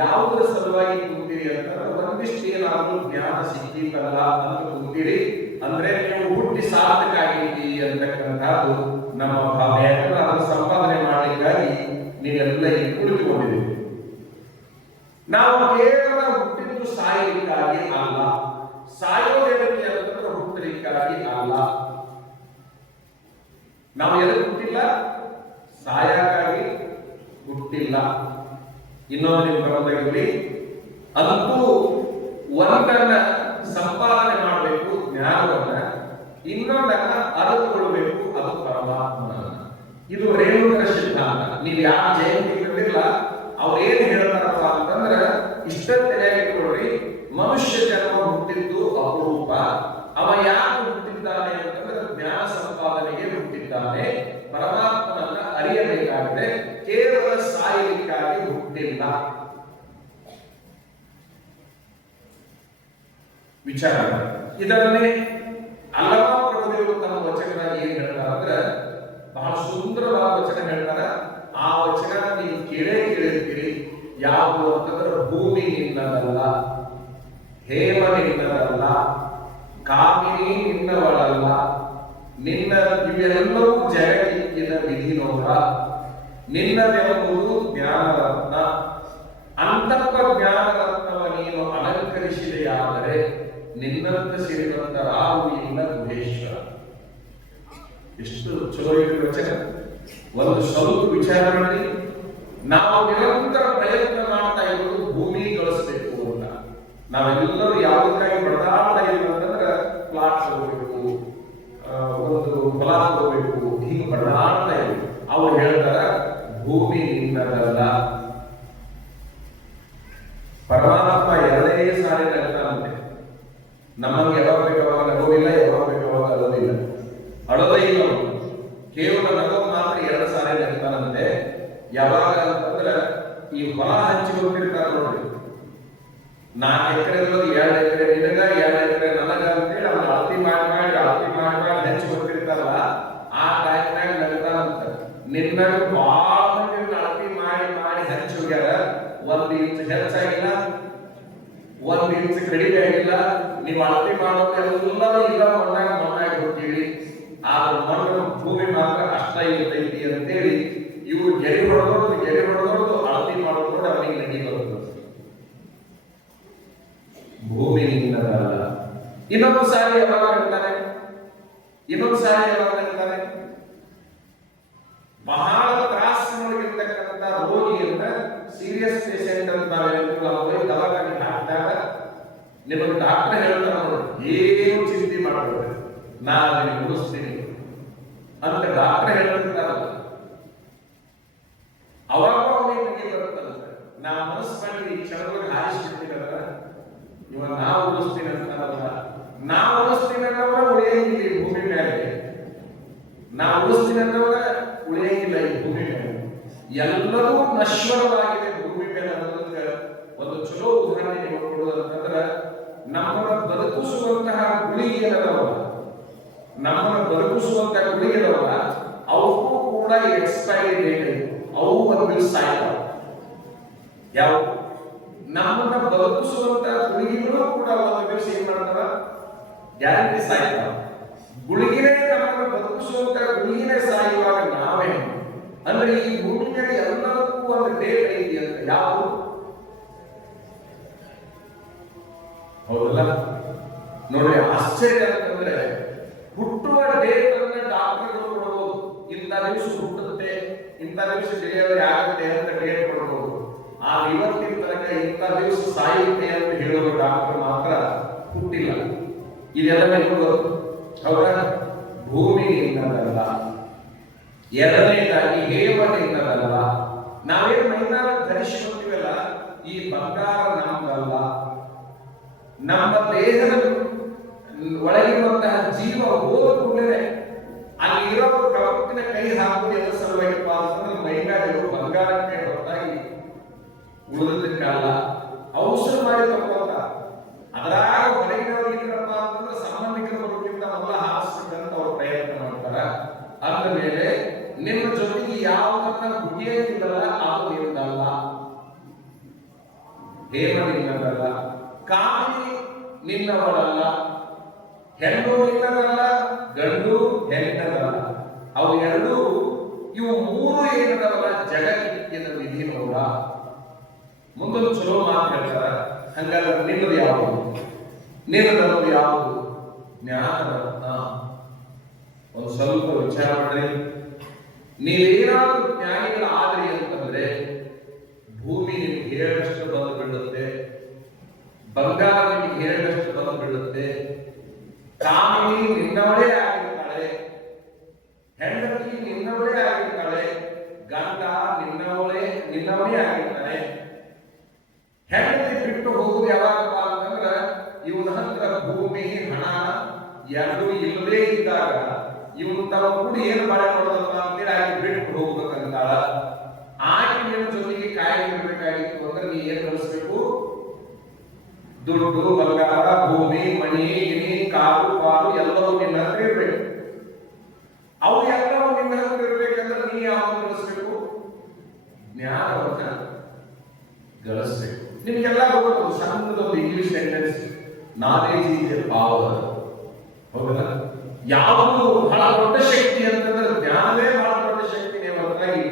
ಯಾವುದರ ಸಲುವಾಗಿ ಕುಂತೀರಿ ಅಂತಂದ್ರೆ ಒಂದಿಷ್ಟು ಏನಾದ್ರೂ ಜ್ಞಾನ ಸಿಕ್ಕಿಲ್ಲ ಅಂತ ಕುಂತೀರಿ ಅಂದ್ರೆ ನೀವು ಹುಟ್ಟಿ ಸಾರ್ಥಕ ಆಗಿದ್ದೀರಿ ಅಂತಕ್ಕಂಥದ್ದು ನಮ್ಮ ಭಾವ. ಯಾಕಂದ್ರೆ ಅದನ್ನು ಸಂಪಾದನೆ ಮಾಡಲಿಕ್ಕಾಗಿ ನೀವೆಲ್ಲ ಇಲ್ಲಿ ಕುಳಿತುಕೊಂಡಿದ್ದೀವಿ. ನಾವು ಕೇವಲ ಹುಟ್ಟಿದ್ದು ಸಾಯಲಿಕ್ಕಾಗಿ ಅಲ್ಲ, ಸಾಯೋದಕ್ಕೆ ಅಂತಂದ್ರೆ ಹುಟ್ಟಲಿಕ್ಕಾಗಿ ಅಲ್ಲ. ನಾವು ಎದಕ್ಕೆ ಹುಟ್ಟಿಲ್ಲ? ಸಾಯಕ್ಕಾಗಿ ಹುಟ್ಟಿಲ್ಲ. ಇನ್ನೊಂದು ನಿಮ್ಮ ಗಮನದಲ್ಲಿ, ಅಂತೂ ಒಂದನ್ನ ಸಂಪಾದನೆ ಮಾಡಬೇಕು ಜ್ಞಾನವನ್ನ, ಇನ್ನೊಂದನ್ನ ಅರಿತುಕೊಳ್ಳಬೇಕು ಅದು ಪರಮಾತ್ಮನನ್ನ. ಇದು ರೇಣುಕರ ಸಿದ್ಧಾಂತ. ನೀವು ಯಾರು ಜಯಂತಿ ಇರಲಿಲ್ಲ ಅವ್ರು ಏನ್ ಹೇಳ್ತಾರಪ್ಪ ಅಂತಂದ್ರೆ ಇಷ್ಟ ತಿಳಿಯಾಗಿಟ್ಕೊಳ್ರಿ. ಮನುಷ್ಯ ಜನ್ಮ ಹುಟ್ಟಿದ್ದು ಅಪರೂಪ. ಅವ ಯಾರು ಹುಟ್ಟಿದ್ದಾನೆ ಅಂತಂದ್ರೆ ಜ್ಞಾನ ಸಂಪಾದನೆಗೆ ಹುಟ್ಟಿದ್ದಾನೆ. ಪರಮಾತ್ಮನನ್ನ ಅರಿಯಬೇಕಾಗಿದೆ, ಕೇವಲ ಸಾಯಲಿಕ್ಕಾಗಿ ಹುಟ್ಟಿಲ್ಲ. ವಿಚಾರ ಇದನ್ನೇ ಅಲ್ಲಮ ಪ್ರಭುದೇವರು ತಮ್ಮ ವಚನದಲ್ಲಿ ಏನ್ ಹೇಳ್ತಾರೆ ಅಂದ್ರೆ ಬಹಳ ಸುಂದರವಾದ ವಚನ ಹೇಳ್ತಾರೆ. ಆ ವಚನ ನೀವು ಕೇಳಿರ್ತೀರಿ. ಯಾವುದು ಅಂತಂದ್ರೆ ಭೂಮಿ ನಿನ್ನದಲ್ಲ, ಹೇಮ ನಿನ್ನದಲ್ಲ, ಕಾಮಿನಿ ನಿನ್ನವಳಲ್ಲ, ನಿನ್ನ ಇವೆಲ್ಲವೂ ಜಗತ್ತಿನ ವಿಧಿ ನೋಡ, ನಿನ್ನದೆಂಬುದು ಜ್ಞಾನರತ್ನ, ಅಂತಪ್ಪ ಜ್ಞಾನರತ್ನವ ನೀನು ಅಲಂಕರಿಸಿದೆಯಾದರೆ ನಿನ್ನಂತ ಸೇರಿದಂತ ರಾಹು ಇಲ್ಲ ಗುಹೇಶ್ವರ. ಎಷ್ಟು ಚಲೋ ಇದೆ ವಚನ. ಒಂದು ಸ್ವಲ್ಪ ವಿಚಾರ ಮಾಡಿ. ನಾವು ನಿರಂತರ ಪ್ರಯತ್ನ ಮಾಡ್ತಾ ಇರೋದು ಭೂಮಿ ಗಳಿಸಬೇಕು ಅಂತ. ನಾವೆಲ್ಲರೂ ಯಾವುದಕ್ಕಾಗಿ ಬಡದಾಡ್ತಾ ಇಲ್ಲ ಅಂತಂದ್ರೆ ಪ್ಲಾಟ್ ತಗೋಬೇಕು, ಒಂದು ಹೊಲ ತಗೋಬೇಕು, ಹೀಗೆ ಬಡದಾಡ್ತಾ ಇದ್ದೀವಿ. ಅವ್ರು ಹೇಳ್ತಾರ ಭೂಮಿ ನಿನ್ನದಲ್ಲ. ಪರಮಾತ್ಮ ಎರಡೇ ಸಾರಿ ನಗ್ತಾನಂತೆ. ನಮಗೆ ಯಾವಾಗ ಬೇಕಾವಾಗ ನಗೋದಿಲ್ಲ, ಯಾವಾಗ ಬೇಕಾವಾಗ ಅಳೋದಿಲ್ಲ. ಅಳೋದೇ ಇಲ್ಲ, ಕೇವಲ ನಗೋದು ಮಾತ್ರ ಎರಡು ಸಾರಿ ನಗ್ತಾನಂತೆ. ಯಾವಾಗ ಅಂತಂದ್ರೆ ಈ ಹೊಲ ಹಂಚಿ ಹೋಗ್ತಿರ್ತಾರ ನೋಡ್ರಿ, 4 ಎಕರೆ ಇರೋದು 2 ಎಕರೆ ನಿನಗ 2 ಎಕರೆ ನನಗ ಅಂತೇಳಿ ಅವ್ನು ಅಳತಿ ಮಾಡಿ ಹಂಚಿ ಬರ್ತಿರ್ತಾರಲ್ಲ, ಆ ಟೈಮ್ನಾಗ ನಗ್ತಾನಂತ. ನಿನ್ನ ಭಾಳ ಮಂದಿ ಅಳತಿ ಮಾಡಿ ಹಂಚಿ ಹೋಗ್ಯಾರ, 1 ಇಂಚ್ ಹೆಚ್ಚಾಗಿಲ್ಲ, 1 ಇಂಚ್ ಕಡಿಮೆ ಆಗಿಲ್ಲ. ನೀವು ಅಳತಿ ಮಾಡೋದೆಲ್ಲರೂ ಇಲ್ಲ ಮಣ್ಣಾಗಿ ಹೋಗ್ತೀವಿ, ಆದ್ರೆ ಮಣ್ಣು ಭೂಮಿ ಮಾತ್ರ ಅಷ್ಟ ಇರ್ತೈತಿ ಅಂತೇಳಿ ಇವ್ರು ಗೆರೆ ಹೊಡೆದೋದು ಅಳತಿ ಮಾಡೋದು ನೋಡಿ ಅವನಿಗೆ ನಡಿ ಬರ್ತದೆ. ಭೂಮಿ ನಿನ್ನದಲ್ಲ. ಇನ್ನೊಂದು ಸಾರಿ ಯಾವಾಗ ಹೇಳ್ತಾನೆ, ಬಹಳ ತ್ರಾಸಿನೊಳಗಿರ್ತಕ್ಕಂಥ ರೋಗಿಯನ್ನ, ಸೀರಿಯಸ್ ಪೇಷಂಟ್ ಅಂತ ನಾವು ದವಾಖಾನೆಗೆ ಹಾಕಿದಾಗ ನಿಮಗೆ ಡಾಕ್ಟರ್ ಹೇಳ್ತಾರೆ ನೋಡಿ, ಏನು ಚಿಂತೆ ಮಾಡಬೇಡ, ನಾನು ನಿಮಗೆ ಉಳಿಸ್ತೀನಿ ಅಂತ ಡಾಕ್ಟರ್ ಹೇಳ್ತಿರ್ತಾರಲ್ಲ, ಅವಾಗ ಅವನಿಗೆ ಬರುತ್ತಲ್ಲ, ನಾ ಮನಸ್ಸು ಮಾಡಿ ಈ ಕ್ಷಣದಲ್ಲಿ ಹಾರಿಸ್ಬಿಡ್ತೀರಲ್ಲ, ಇವಾಗ ನಾವು ಉಳಿಸ್ತೀನಿ ಅಂತಾರಲ್ಲ, ನಾವು ಉಳಿಸ್ತೀನಿ ಅನ್ನೋರ ಉಳಿಯಂಗಿಲ್ಲ ಈ ಭೂಮಿ ಮೇಲೆ, ನಾವು ಉಳಿಸ್ತೀನಿ ಅನ್ನೋರ ಉಳಿಯಂಗಿಲ್ಲ ಈ ಭೂಮಿ ಮೇಲೆ. ಎಲ್ಲರೂ ನಶ್ವರವಾಗಿದೆ ಭೂಮಿ ಮೇಲೆ ಅನ್ನೋದಕ್ಕೆ ಒಂದು ಚಲೋ ಉದಾಹರಣೆ ನೀವು ಕೊಡೋದಂತಂದ್ರೆ, ನಮ್ಮನ್ನು ಬದುಕಿಸುವಂತಹ ಗುಳಿಗೆ ಏನದವಲ್ಲ, ಅವಕ್ಕೂ ಕೂಡ ಎಕ್ಸ್ಪೈರಿ ಡೇಟ್ ಇದೆ, ಅವು ಒಂದು ಸಾಯ್ತಾವ. ಯಾವ ನಮ್ಮನ್ನ ಬದುಕಿಸುವಂತಹ ಗುಳಿಗೆಗಳು ಕೂಡ ಒಂದು ದಿವಸ ಏನ್ ಮಾಡ್ತಾರ, ಗ್ಯಾರಂಟಿ ಸಾಯ್ತಾವ. ಗುಳಿಗೆನೇ ನಮ್ಮನ್ನು ಬದುಕಿಸುವಂತಹ ಗುಳಿಗೆನೇ ಸಾಯುವಾಗ ನಾವೇ ಅಂದ್ರೆ ಈ ಭೂಮಿ ಮೇಲೆ ಎಲ್ಲದಕ್ಕೂ ಒಂದು ಡೇಟ್ ಐತಿ ಅಂತ. ಯಾವುದು? ಹೌದಲ್ಲ ನೋಡಿ, ಆಶ್ಚರ್ಯ ಅಂತಂದ್ರೆ ಹುಟ್ಟುವ ಡೇಟ್ ಅನ್ನ ಡಾಕ್ಟರ್ಗಳು ಕೊಡಬಹುದು, ಇಂಥ ದಿವಸ ಹುಟ್ಟುತ್ತೆ, ಇಂಥ ದಿವಸ ಡೆಲಿವರಿ ಆಗುತ್ತೆ ಅಂತ ಡೇಟ್ ಕೊಡಬಹುದು. ಆ ಇವತ್ತಿನ ತನಕ ಇಂಥ ದಿವಸ ಸಾಯುತ್ತೆ ಅಂತ ಹೇಳುವ ಡಾಕ್ಟರ್ ಮಾತ್ರ ಹುಟ್ಟಿಲ್ಲ. ಇದೆಲ್ಲ ನಿಮಗೂ ಹೌದಾ? ಭೂಮಿ ನಿನ್ನದಲ್ಲ. ಎರಡನೇದಾಗಿ ಹೇಮ ನಿನ್ನದಲ್ಲ. ನಾವೇನು ಮೈದಾನ ಧರಿಸಿಕೊಳ್ತೀವಲ್ಲ, ಈ ಬಂಗಾರ ನಮ್ಮದಲ್ಲ. ನಮ್ಮ ದೇಹದ ಒಳಗಿರುವಂತಹ ಜೀವ ಹೋದ ಕೂಡಲೇ ಅಲ್ಲಿರೋ ಪ್ರವೃತ್ತಿನ ಕೈ ಹಾಕುವುದು ಎದ್ರ ಸಲುವಾಗಿಪ್ಪ ಅಂತಂದ್ರೆ ಮೈಗಾಡಿರೋ ಬಂಗಾರಕ್ಕೆ ಹೊರತಾಗಿ ಉಳಿದಕ್ಕಾಲ ಔಷಧ ಮಾಡಿ ತಪ್ಪಲ್ಲ. ಅದರಾಗ ಹೊರಗಿನವರು ಇದ್ರಪ್ಪ ಅಂತಂದ್ರೆ ಸಂಬಂಧಿಕರು ಬರೋಕ್ಕಿಂತ ಮೊದಲ ಹಾರಿಸ್ಬೇಕಂತ ಅವ್ರು ಪ್ರಯತ್ನ ಮಾಡ್ತಾರ. ಅಂದ ಮೇಲೆ ನಿಮ್ಮ ಜೊತೆಗೆ ಯಾವುದನ್ನ ಹುಗಿಯಿಲ್ಲಲ್ಲ ಅದು ನಿನ್ನದಲ್ಲ, ಹೇಮ ನಿನ್ನದಲ್ಲ. ಕಾಮಿನಿ ನಿನ್ನವಳಲ್ಲ, ಹೆಣ್ಣು ನಿನ್ನದಲ್ಲ, ಗಂಡು ಹೆಣ್ಣದಲ್ಲ. ಅವು ಎರಡೂ ಇವು ಮೂರು ಏನದವಲ್ಲ ಜಗತ್ತಿನ ವಿಧಿ ನೋಡ. ಮುಂದೊಂದು ಚಲೋ ಮಾತು ಹೇಳ್ತಾರ, ಹಂಗಾದ್ರೆ ನಿನ್ನದು ಯಾವುದು? ನಿನ್ನದಲ್ಲದು ಯಾವುದು? ಜ್ಞಾನರತ್ನ. ಒಂದು ಸ್ವಲ್ಪ ವಿಚಾರ ಮಾಡಿ, ನೀವೇನಾದ್ರೂ ಜ್ಞಾನಿಗಳಾದ್ರಿ ಅಂತಂದ್ರೆ ಭೂಮಿ ನಿಮ್ಗೆ ಹೇಳಿದಷ್ಟು ಬಂದು ಬೀಳುತ್ತೆ, ಬಂಗಾರ ನಿಮಗೆ ಹೇಳಿದಷ್ಟು ಬಂದು ಬೀಳುತ್ತೆ. ಕಾಮಿನಿ ನಿನ್ನವಳೇ ಆಗಿರ್ತಾಳೆ, ಹೆಂಡತಿ ನಿನ್ನವಳೇ ಆಗಿರ್ತಾಳೆ, ಗಂಡ ನಿನ್ನವಳೇ ಆಗಿರ್ತಾನೆ. ಹೆಂಡತಿ ಬಿಟ್ಟು ಹೋಗುದು ಯಾವಾಗಪ್ಪ ಅಂತಂದ್ರೆ ಇವನ ಹತ್ರ ಭೂಮಿ ಹಣ ಎರಡೂ ಇಲ್ಲದೇ ಇದ್ದಾಗ ಇವನು ತಮ್ಮ ಕೂಡ ಏನು ಬಾಳೆ ಮಾಡೋದಪ್ಪ ಅಂತೇಳಿ ಆಕೆ ಬಿಟ್ಟು ಹೋಗ್ಬೇಕಂತಾಳ. ಆಕೆ ನಿನ್ನ ಜೊತೆಗೆ ಕಾಯ್ದಿರ್ಬೇಕಾಗಿತ್ತು ಅಂದ್ರೆ ನೀ ಏನ್ ಕಳಿಸ್ಬೇಕು? ದುಡ್ಡು, ಬಂಗಾರ, ಭೂಮಿ, ಮಣಿ, ಗಿಣಿ, ಕಾರು ಪಾರು ಎಲ್ಲವೂ ನಿನ್ನ ಹತ್ರ ಇರ್ಬೇಕು. ಅವು ಎಲ್ಲವೂ ನಿನ್ನ ಹತ್ರ ಇರ್ಬೇಕಂದ್ರೆ ನೀ ಯಾವಾಗ ಗಳಿಸ್ಬೇಕು? ಜ್ಞಾನವನ್ನ ಗಳಿಸ್ಬೇಕು. ನಿಮ್ಗೆಲ್ಲ ಗೊತ್ತು, ಸಣ್ಣದೊಂದು English sentence, knowledge is A power. ಹೌದಲ್ಲ? ಯಾವುದು ಬಹಳ ದೊಡ್ಡ ಶಕ್ತಿ ಅಂತಂದ್ರೆ ಜ್ಞಾನವೇ ಬಹಳ ದೊಡ್ಡ ಶಕ್ತಿನೇ ಹೊರತಾಗಿ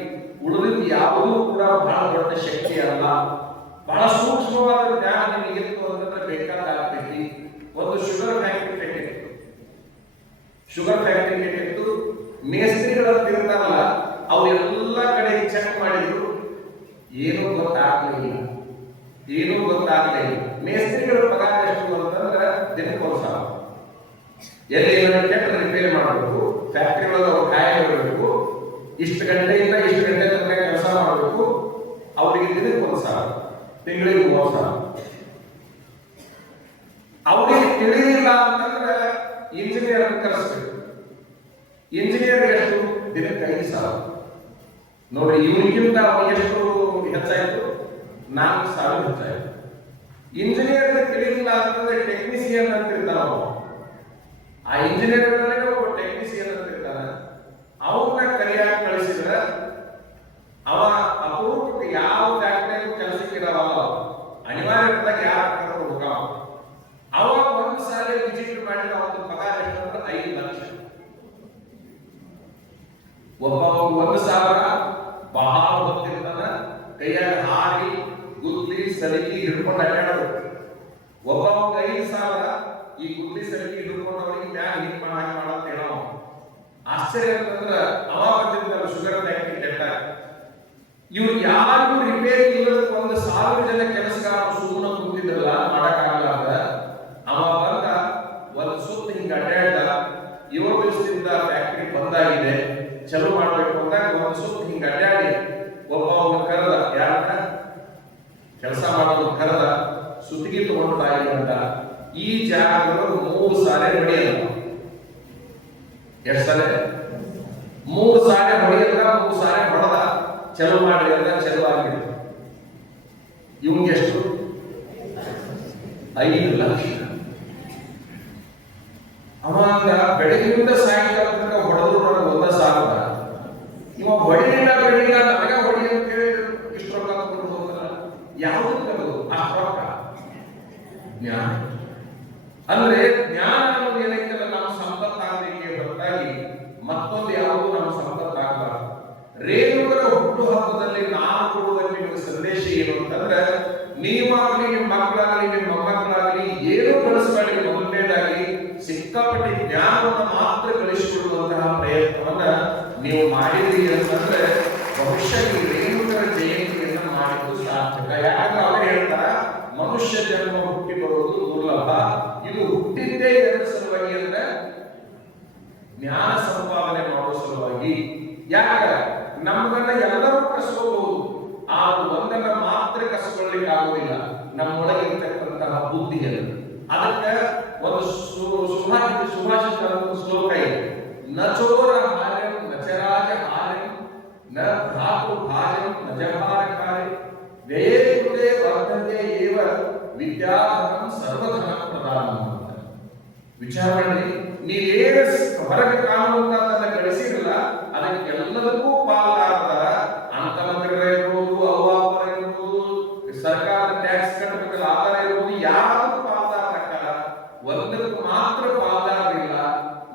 ಉಳಿದಿದ್ದು ಯಾವುದೂ ಕೂಡ ಬಹಳ ದೊಡ್ಡ ಶಕ್ತಿ ಅಲ್ಲ. ಬಹಳ ಸೂಕ್ಷ್ಮವಾದ ಜ್ಞಾನ ನಿಮಗೆ ಇತ್ತು ಅಂತಂದ್ರೆ ಬೇಕಾಗ್ತೈತಿ. ಒಂದು ಶುಗರ್ ಫ್ಯಾಕ್ಟರಿ ಕೆಟ್ಟಿತ್ತು, ಮೇಸ್ತ್ರಿಗಳು ಇರ್ತಾರಲ್ಲ ಅವ್ರು ಎಲ್ಲ ಕಡೆ ಚೆಕ್ ಮಾಡಿದ್ರು, ಏನೂ ಗೊತ್ತಾಗ್ಲಿಲ್ಲ. ಮೇಸ್ತ್ರಿಗಳ ಪಗಾರ ಎಷ್ಟು ಅಂತಂದ್ರೆ ದಿನಕ್ಕೆ 1,000. ಎಲ್ಲಿ ಕೆಟ್ಟ ರಿಪೇರಿ ಮಾಡಬೇಕು, ಫ್ಯಾಕ್ಟರಿ ಒಳಗೆ ಅವ್ರು ಕಾಯಬೇಕು, ಇಷ್ಟು ಗಂಟೆಯಿಂದ ಇಷ್ಟು ಗಂಟೆ ತನಕ ಕೆಲಸ ಮಾಡಬೇಕು, ಅವರಿಗೆ ದಿನಕ್ಕೆ 1,000, ತಿಂಗಳಿಗೆ 30,000. ಅವ್ರಿಗೆ ತಿಳಿದಿಲ್ಲ ಅಂತಂದ್ರೆ ಇಂಜಿನಿಯರ್ ಕರೆಸ್ಬೇಕು. ಇಂಜಿನಿಯರ್ ಎಷ್ಟು? ದಿನಕ್ಕೆ 5,000. ನೋಡ್ರಿ, ಇವನಿಗಿಂತ ಎಷ್ಟು ಹೆಚ್ಚಾಯ್ತು? 4,000 ಹೆಚ್ಚಾಯ್ತು. ಇಂಜಿನಿಯರ್ ತಿಳಿಲಿಲ್ಲ ಅಂತಂದ್ರೆ ಟೆಕ್ನಿಸಿಯನ್ ಅಂತ ಇರ್ತಾವ. ಆ ಇಂಜಿನಿಯರ್ ಒಬ್ಬ ಟೆಕ್ನಿಸಿಯನ್ ಅಂತ ಇರ್ತಾನ. ಅವನ್ನ ಕರಿಯಾಗಿ ಕಳಿಸಿದ್ರ ಅವ ಅಪರೂಪಕ್ಕೆ ಯಾವ ಫ್ಯಾಕ್ಟರಿಗೂ ಕೆಲಸಕ್ಕೆ ಇರವಲ್ಲ, ಅನಿವಾರ್ಯವಾಗಿ ಯಾರು ಕರೆದು ಹೋಗಾವ. ಅವ ಒಂದು ಸಾರಿ ವಿಸಿಟ್ ಮಾಡಿದ ಅವನ ಪಗಾರ ಎಷ್ಟಂದ್ರೆ 5 ಲಕ್ಷ. ಒಬ್ಬ 1,000 ಬಹಳ ಹೊತ್ತಿರ್ತಾನ, ಕೈಯಾಗ ಹಾರಿ ಗುದ್ಲಿ ಸಲಿಗೆ ಹಿಡ್ಕೊಂಡು ಅಡ್ಡಾಡೋದು. ಒಬ್ಬ 5,000 ಈ ಗುದ್ಲಿ ಸಲಿಗೆ ಹಿಡ್ಕೊಂಡು ಅವನಿಗೆ ಮ್ಯಾಗ ಹಿಂಗ್ ಮಾಡಂತ ಹೇಳೋ. ಆಶ್ಚರ್ಯ ಅಂತಂದ್ರ ಅವ ಬಂದಿದ್ದಲ್ಲ ಶುಗರ್ ಫ್ಯಾಕ್ಟರಿ ಕೆಟ್ಟ. ಇವ್ರು ಯಾರಿಗೂ ರಿಪೇರಿ ಇಲ್ಲದಕ್ಕೆ 1,000 ಜನ ಕೆಲಸಗಾರರು ಸುಮ್ಮನೆ ಕೂತಿದ್ರಲ್ಲ, ಮಾಡಕ್ಕಾಗಲ್ಲ. ಅವ ಬಂದ ಒಂದು ಸುತ್ತ ಹಿಂಗ ಅಡ್ಡಾಡ್ದ. 7 ದಿವಸದಿಂದ ಫ್ಯಾಕ್ಟರಿ ಬಂದಾಗಿದೆ, ಚಲೋ ಮಾಡ್ಬೇಕು ಅಂದಾಗ ಒಂದು ಸುತ್ತ ಹಿಂಗ ಅಡ್ಡಾಡಿ ಒಬ್ಬ ಅವನ ಕರೆದ, ಯಾರನ್ನ ಕೆಲಸ ಮಾಡೋದು ಕರೆದ, ಸುತ್ತಿಗೆ ತಗೊಂಡು ಬಾಯಿ ಅಂತ. ಈ ಜಾಗಗಳು 3 ಸಾರಿ ಹೊಡೆಯಲ್ಲ. ಎಷ್ಟು ಸಾರಿ? 3 ಸಾರಿ ಹೊಡೆಯಲ್ಲ. 3 ಸಾರಿ ಹೊಡೆದ, ಚಲೋ ಮಾಡಿ ಅಂತ ಚಲೋ ಆಗಿದೆ. ಇವಂಗೆ ಎಷ್ಟು? 5 ಲಕ್ಷ. ಅವಾಗ ಬೆಳಗಿನಿಂದ ಸಾಯಂಕಾಲ ತನಕ ಹೊಡೆದ್ರು ನನಗೆ 1,000. ಇವ ಹೊಡೆಯಿಲ್ಲ ನನಗ ಹೊಡಿ ಅಂತ ಹೇಳಿ ಇಷ್ಟು ರೊಕ್ಕ ತಗೊಂಡು ಹೋಗಲ್ಲ. ಯಾವುದಕ್ಕೆ ಅದು ಅಷ್ಟು ರೊಕ್ಕ? ಜ್ಞಾನ. ಅಂದ್ರೆ ಜ್ಞಾನ ಅನ್ನೋದು ಏನೈತಲ್ಲ, ನಮ್ಮ ಸಂಪತ್ತಾಗಲಿಕ್ಕೆ ಹೊರತಾಗಿ ಮತ್ತೊಂದು ಯಾವುದು ನಮ್ಮ ಸಂಪತ್ತಾಗಬಾರದು. ರೇಣುಕರ ಹುಟ್ಟು ಹಬ್ಬದಲ್ಲಿ ನಾನು ಕೊಡುವ ನಿಮಗೆ ಸಂದೇಶ ಏನು ಅಂತಂದ್ರೆ, ನೀವಾಗಲಿ, ನಿಮ್ಮ ಮಕ್ಕಳಾಗಲಿ, ನಿಮ್ಮ ಮೊಮ್ಮಕ್ಕಳಾಗಲಿ ಏನು ಕಳಿಸಬೇಡಿ. ಮೊದಲನೇದಾಗಿ ಸಿಕ್ಕಾಪಟ್ಟಿ ಜ್ಞಾನವನ್ನು ಮಾತ್ರ ಗಳಿಸಿಕೊಳ್ಳುವಂತಹ ಪ್ರಯತ್ನವನ್ನ ನೀವು ಮಾಡಿದ್ರಿ ಅಂತಂದ್ರೆ ಬಹುಶಃ ಈ ರೇಣುಕರ ಜಯಂತಿಯನ್ನ ಮಾಡಿದ್ದು ಸಾರ್ಥಕ. ಯಾಕಂದ್ರೆ ಅವರು ಹೇಳ್ತಾರ, ಮನುಷ್ಯ ಜನ್ಮ ಹುಟ್ಟಿ ಬರುವುದು ದುರ್ಲಭ. ಇದು ಹುಟ್ಟಿದ್ದೇ ಎರಡು ಸಲುವಾಗಿ ಅಂದ್ರೆ ಜ್ಞಾನ ಸಂಪಾದನೆ ಮಾಡುವ ಸಲುವಾಗಿ. ಯಾಕ ನಮ್ಮನ್ನ ಎಲ್ಲರೂ ಕಸ್ಕೋಬಹುದು, ಆದ್ರೂ ಒಂದನ್ನ ಮಾತ್ರ ಕಸ್ಕೊಳ್ಳಿಕ್ಕೆ ಆಗುದಿಲ್ಲ, ನಮ್ಮೊಳಗೆ ಇರ್ತಕ್ಕಂತಹ ಬುದ್ಧಿಯನ್ನು. ಅದಕ್ಕೆ ಒಂದು ಸುಭಾಷಿತ ಶ್ಲೋಕ ಇದೆ, ನ ಚೋರ ಹಾರ್ಯಂ ನ ಚರಾಜ ಹಾರ್ಯಂ ನ ಭ್ರಾತೃ ಭಾರ್ಯಂ ನ ಜಹಾರಕಾರಿ ವ್ಯಯೇ ಕೃತೆ ವರ್ಧತೆ ಏವ ವಿದ್ಯಾಧನಂ ಸರ್ವಧನ ಪ್ರಧಾನಂ ಅಂತ. ವಿಚಾರ ಮಾಡಿ, ನೀವೇನು ಹೊರಗೆ ಕಾಣುವಂತದನ್ನ ಗಳಿಸಿರಲ್ಲ ಅದಕ್ಕೆಲ್ಲದಕ್ಕೂ ಪಾಲ್ಗಾರದ. ಅಂತಮಂದಿರ ಇರ್ಬೋದು, ಅವ್ವಾಪರ ಇರ್ಬೋದು, ಸರ್ಕಾರ ಟ್ಯಾಕ್ಸ್ ಕಟ್ಟಬೇಕಲ್ಲ ಆಧಾರ ಇರ್ಬೋದು, ಯಾರು ಪಾಲ್ದಾರಕ್ಕ ಒಂದಕ್ಕೂ ಮಾತ್ರ ಪಾಲ್ದಾರರಿಲ್ಲ.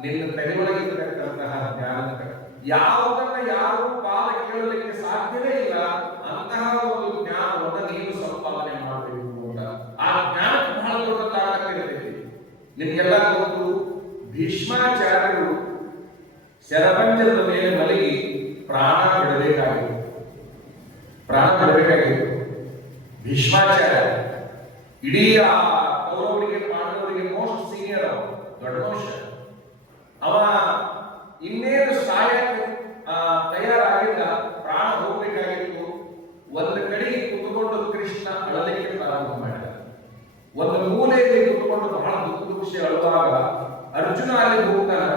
ನಿನ್ನ ತಲೆಯೊಳಗಿರ್ತಕ್ಕಂತಹ ಜ್ಞಾನಕ್ಕೆ ಯಾವುದನ್ನ ಯಾರು ಪಾಲ ಕೇಳಲಿಕ್ಕೆ ಸಾಧ್ಯವೇ ಇಲ್ಲ. ಅಂತಹ ಒಂದು ಜ್ಞಾನವನ್ನು ನೀನು ಸಂಪಾದನೆ ಮಾಡಬೇಕು ಅಂತ. ಆ ಜ್ಞಾನಕ್ಕೆ ಬಹಳ ದೊಡ್ಡ ತಾಕತ್ತು ಇರ್ತೈತಿ. ನಿಮ್ಗೆಲ್ಲ ಗೊತ್ತು, ಭೀಷ್ಮಾಚಾರ್ಯರು ಶರಪಂಜರದ ಮೇಲೆ ಮಲಗಿ ಪ್ರಾಣ ಬಿಡಬೇಕಾಗಿತ್ತು. ಭೀಷ್ಮಾಚಾರ್ಯ ಇಡೀ ಆ ಕೌರವರಿಗೆ ಪಾಂಡವರಿಗೆ ಮೋಸ್ಟ್ ಸೀನಿಯರ್, ದೊಡ್ಡ ಮನುಷ್ಯ. ಅವ ಇನ್ನೇನು ಸಾಯಕ್ಕೆ ತಯಾರಾಗಿಲ್ಲ, ಪ್ರಾಣ ಹೋಗ್ಬೇಕಾಗಿತ್ತು. ಒಂದು ಕಡೆ ಕುತ್ಕೊಂಡು ಕೃಷ್ಣ ಅಳಲಿಕ್ಕೆ ಪ್ರಾರಂಭ ಮಾಡಿದ. ಒಂದು ಮೂಲೆಯಲ್ಲಿ ಕುತ್ಕೊಂಡು ಬಹಳ ದುಃಖ ಅಳುವಾಗ ಅರ್ಜುನ ಅಲ್ಲಿ ಹೋಗ್ತಾನ.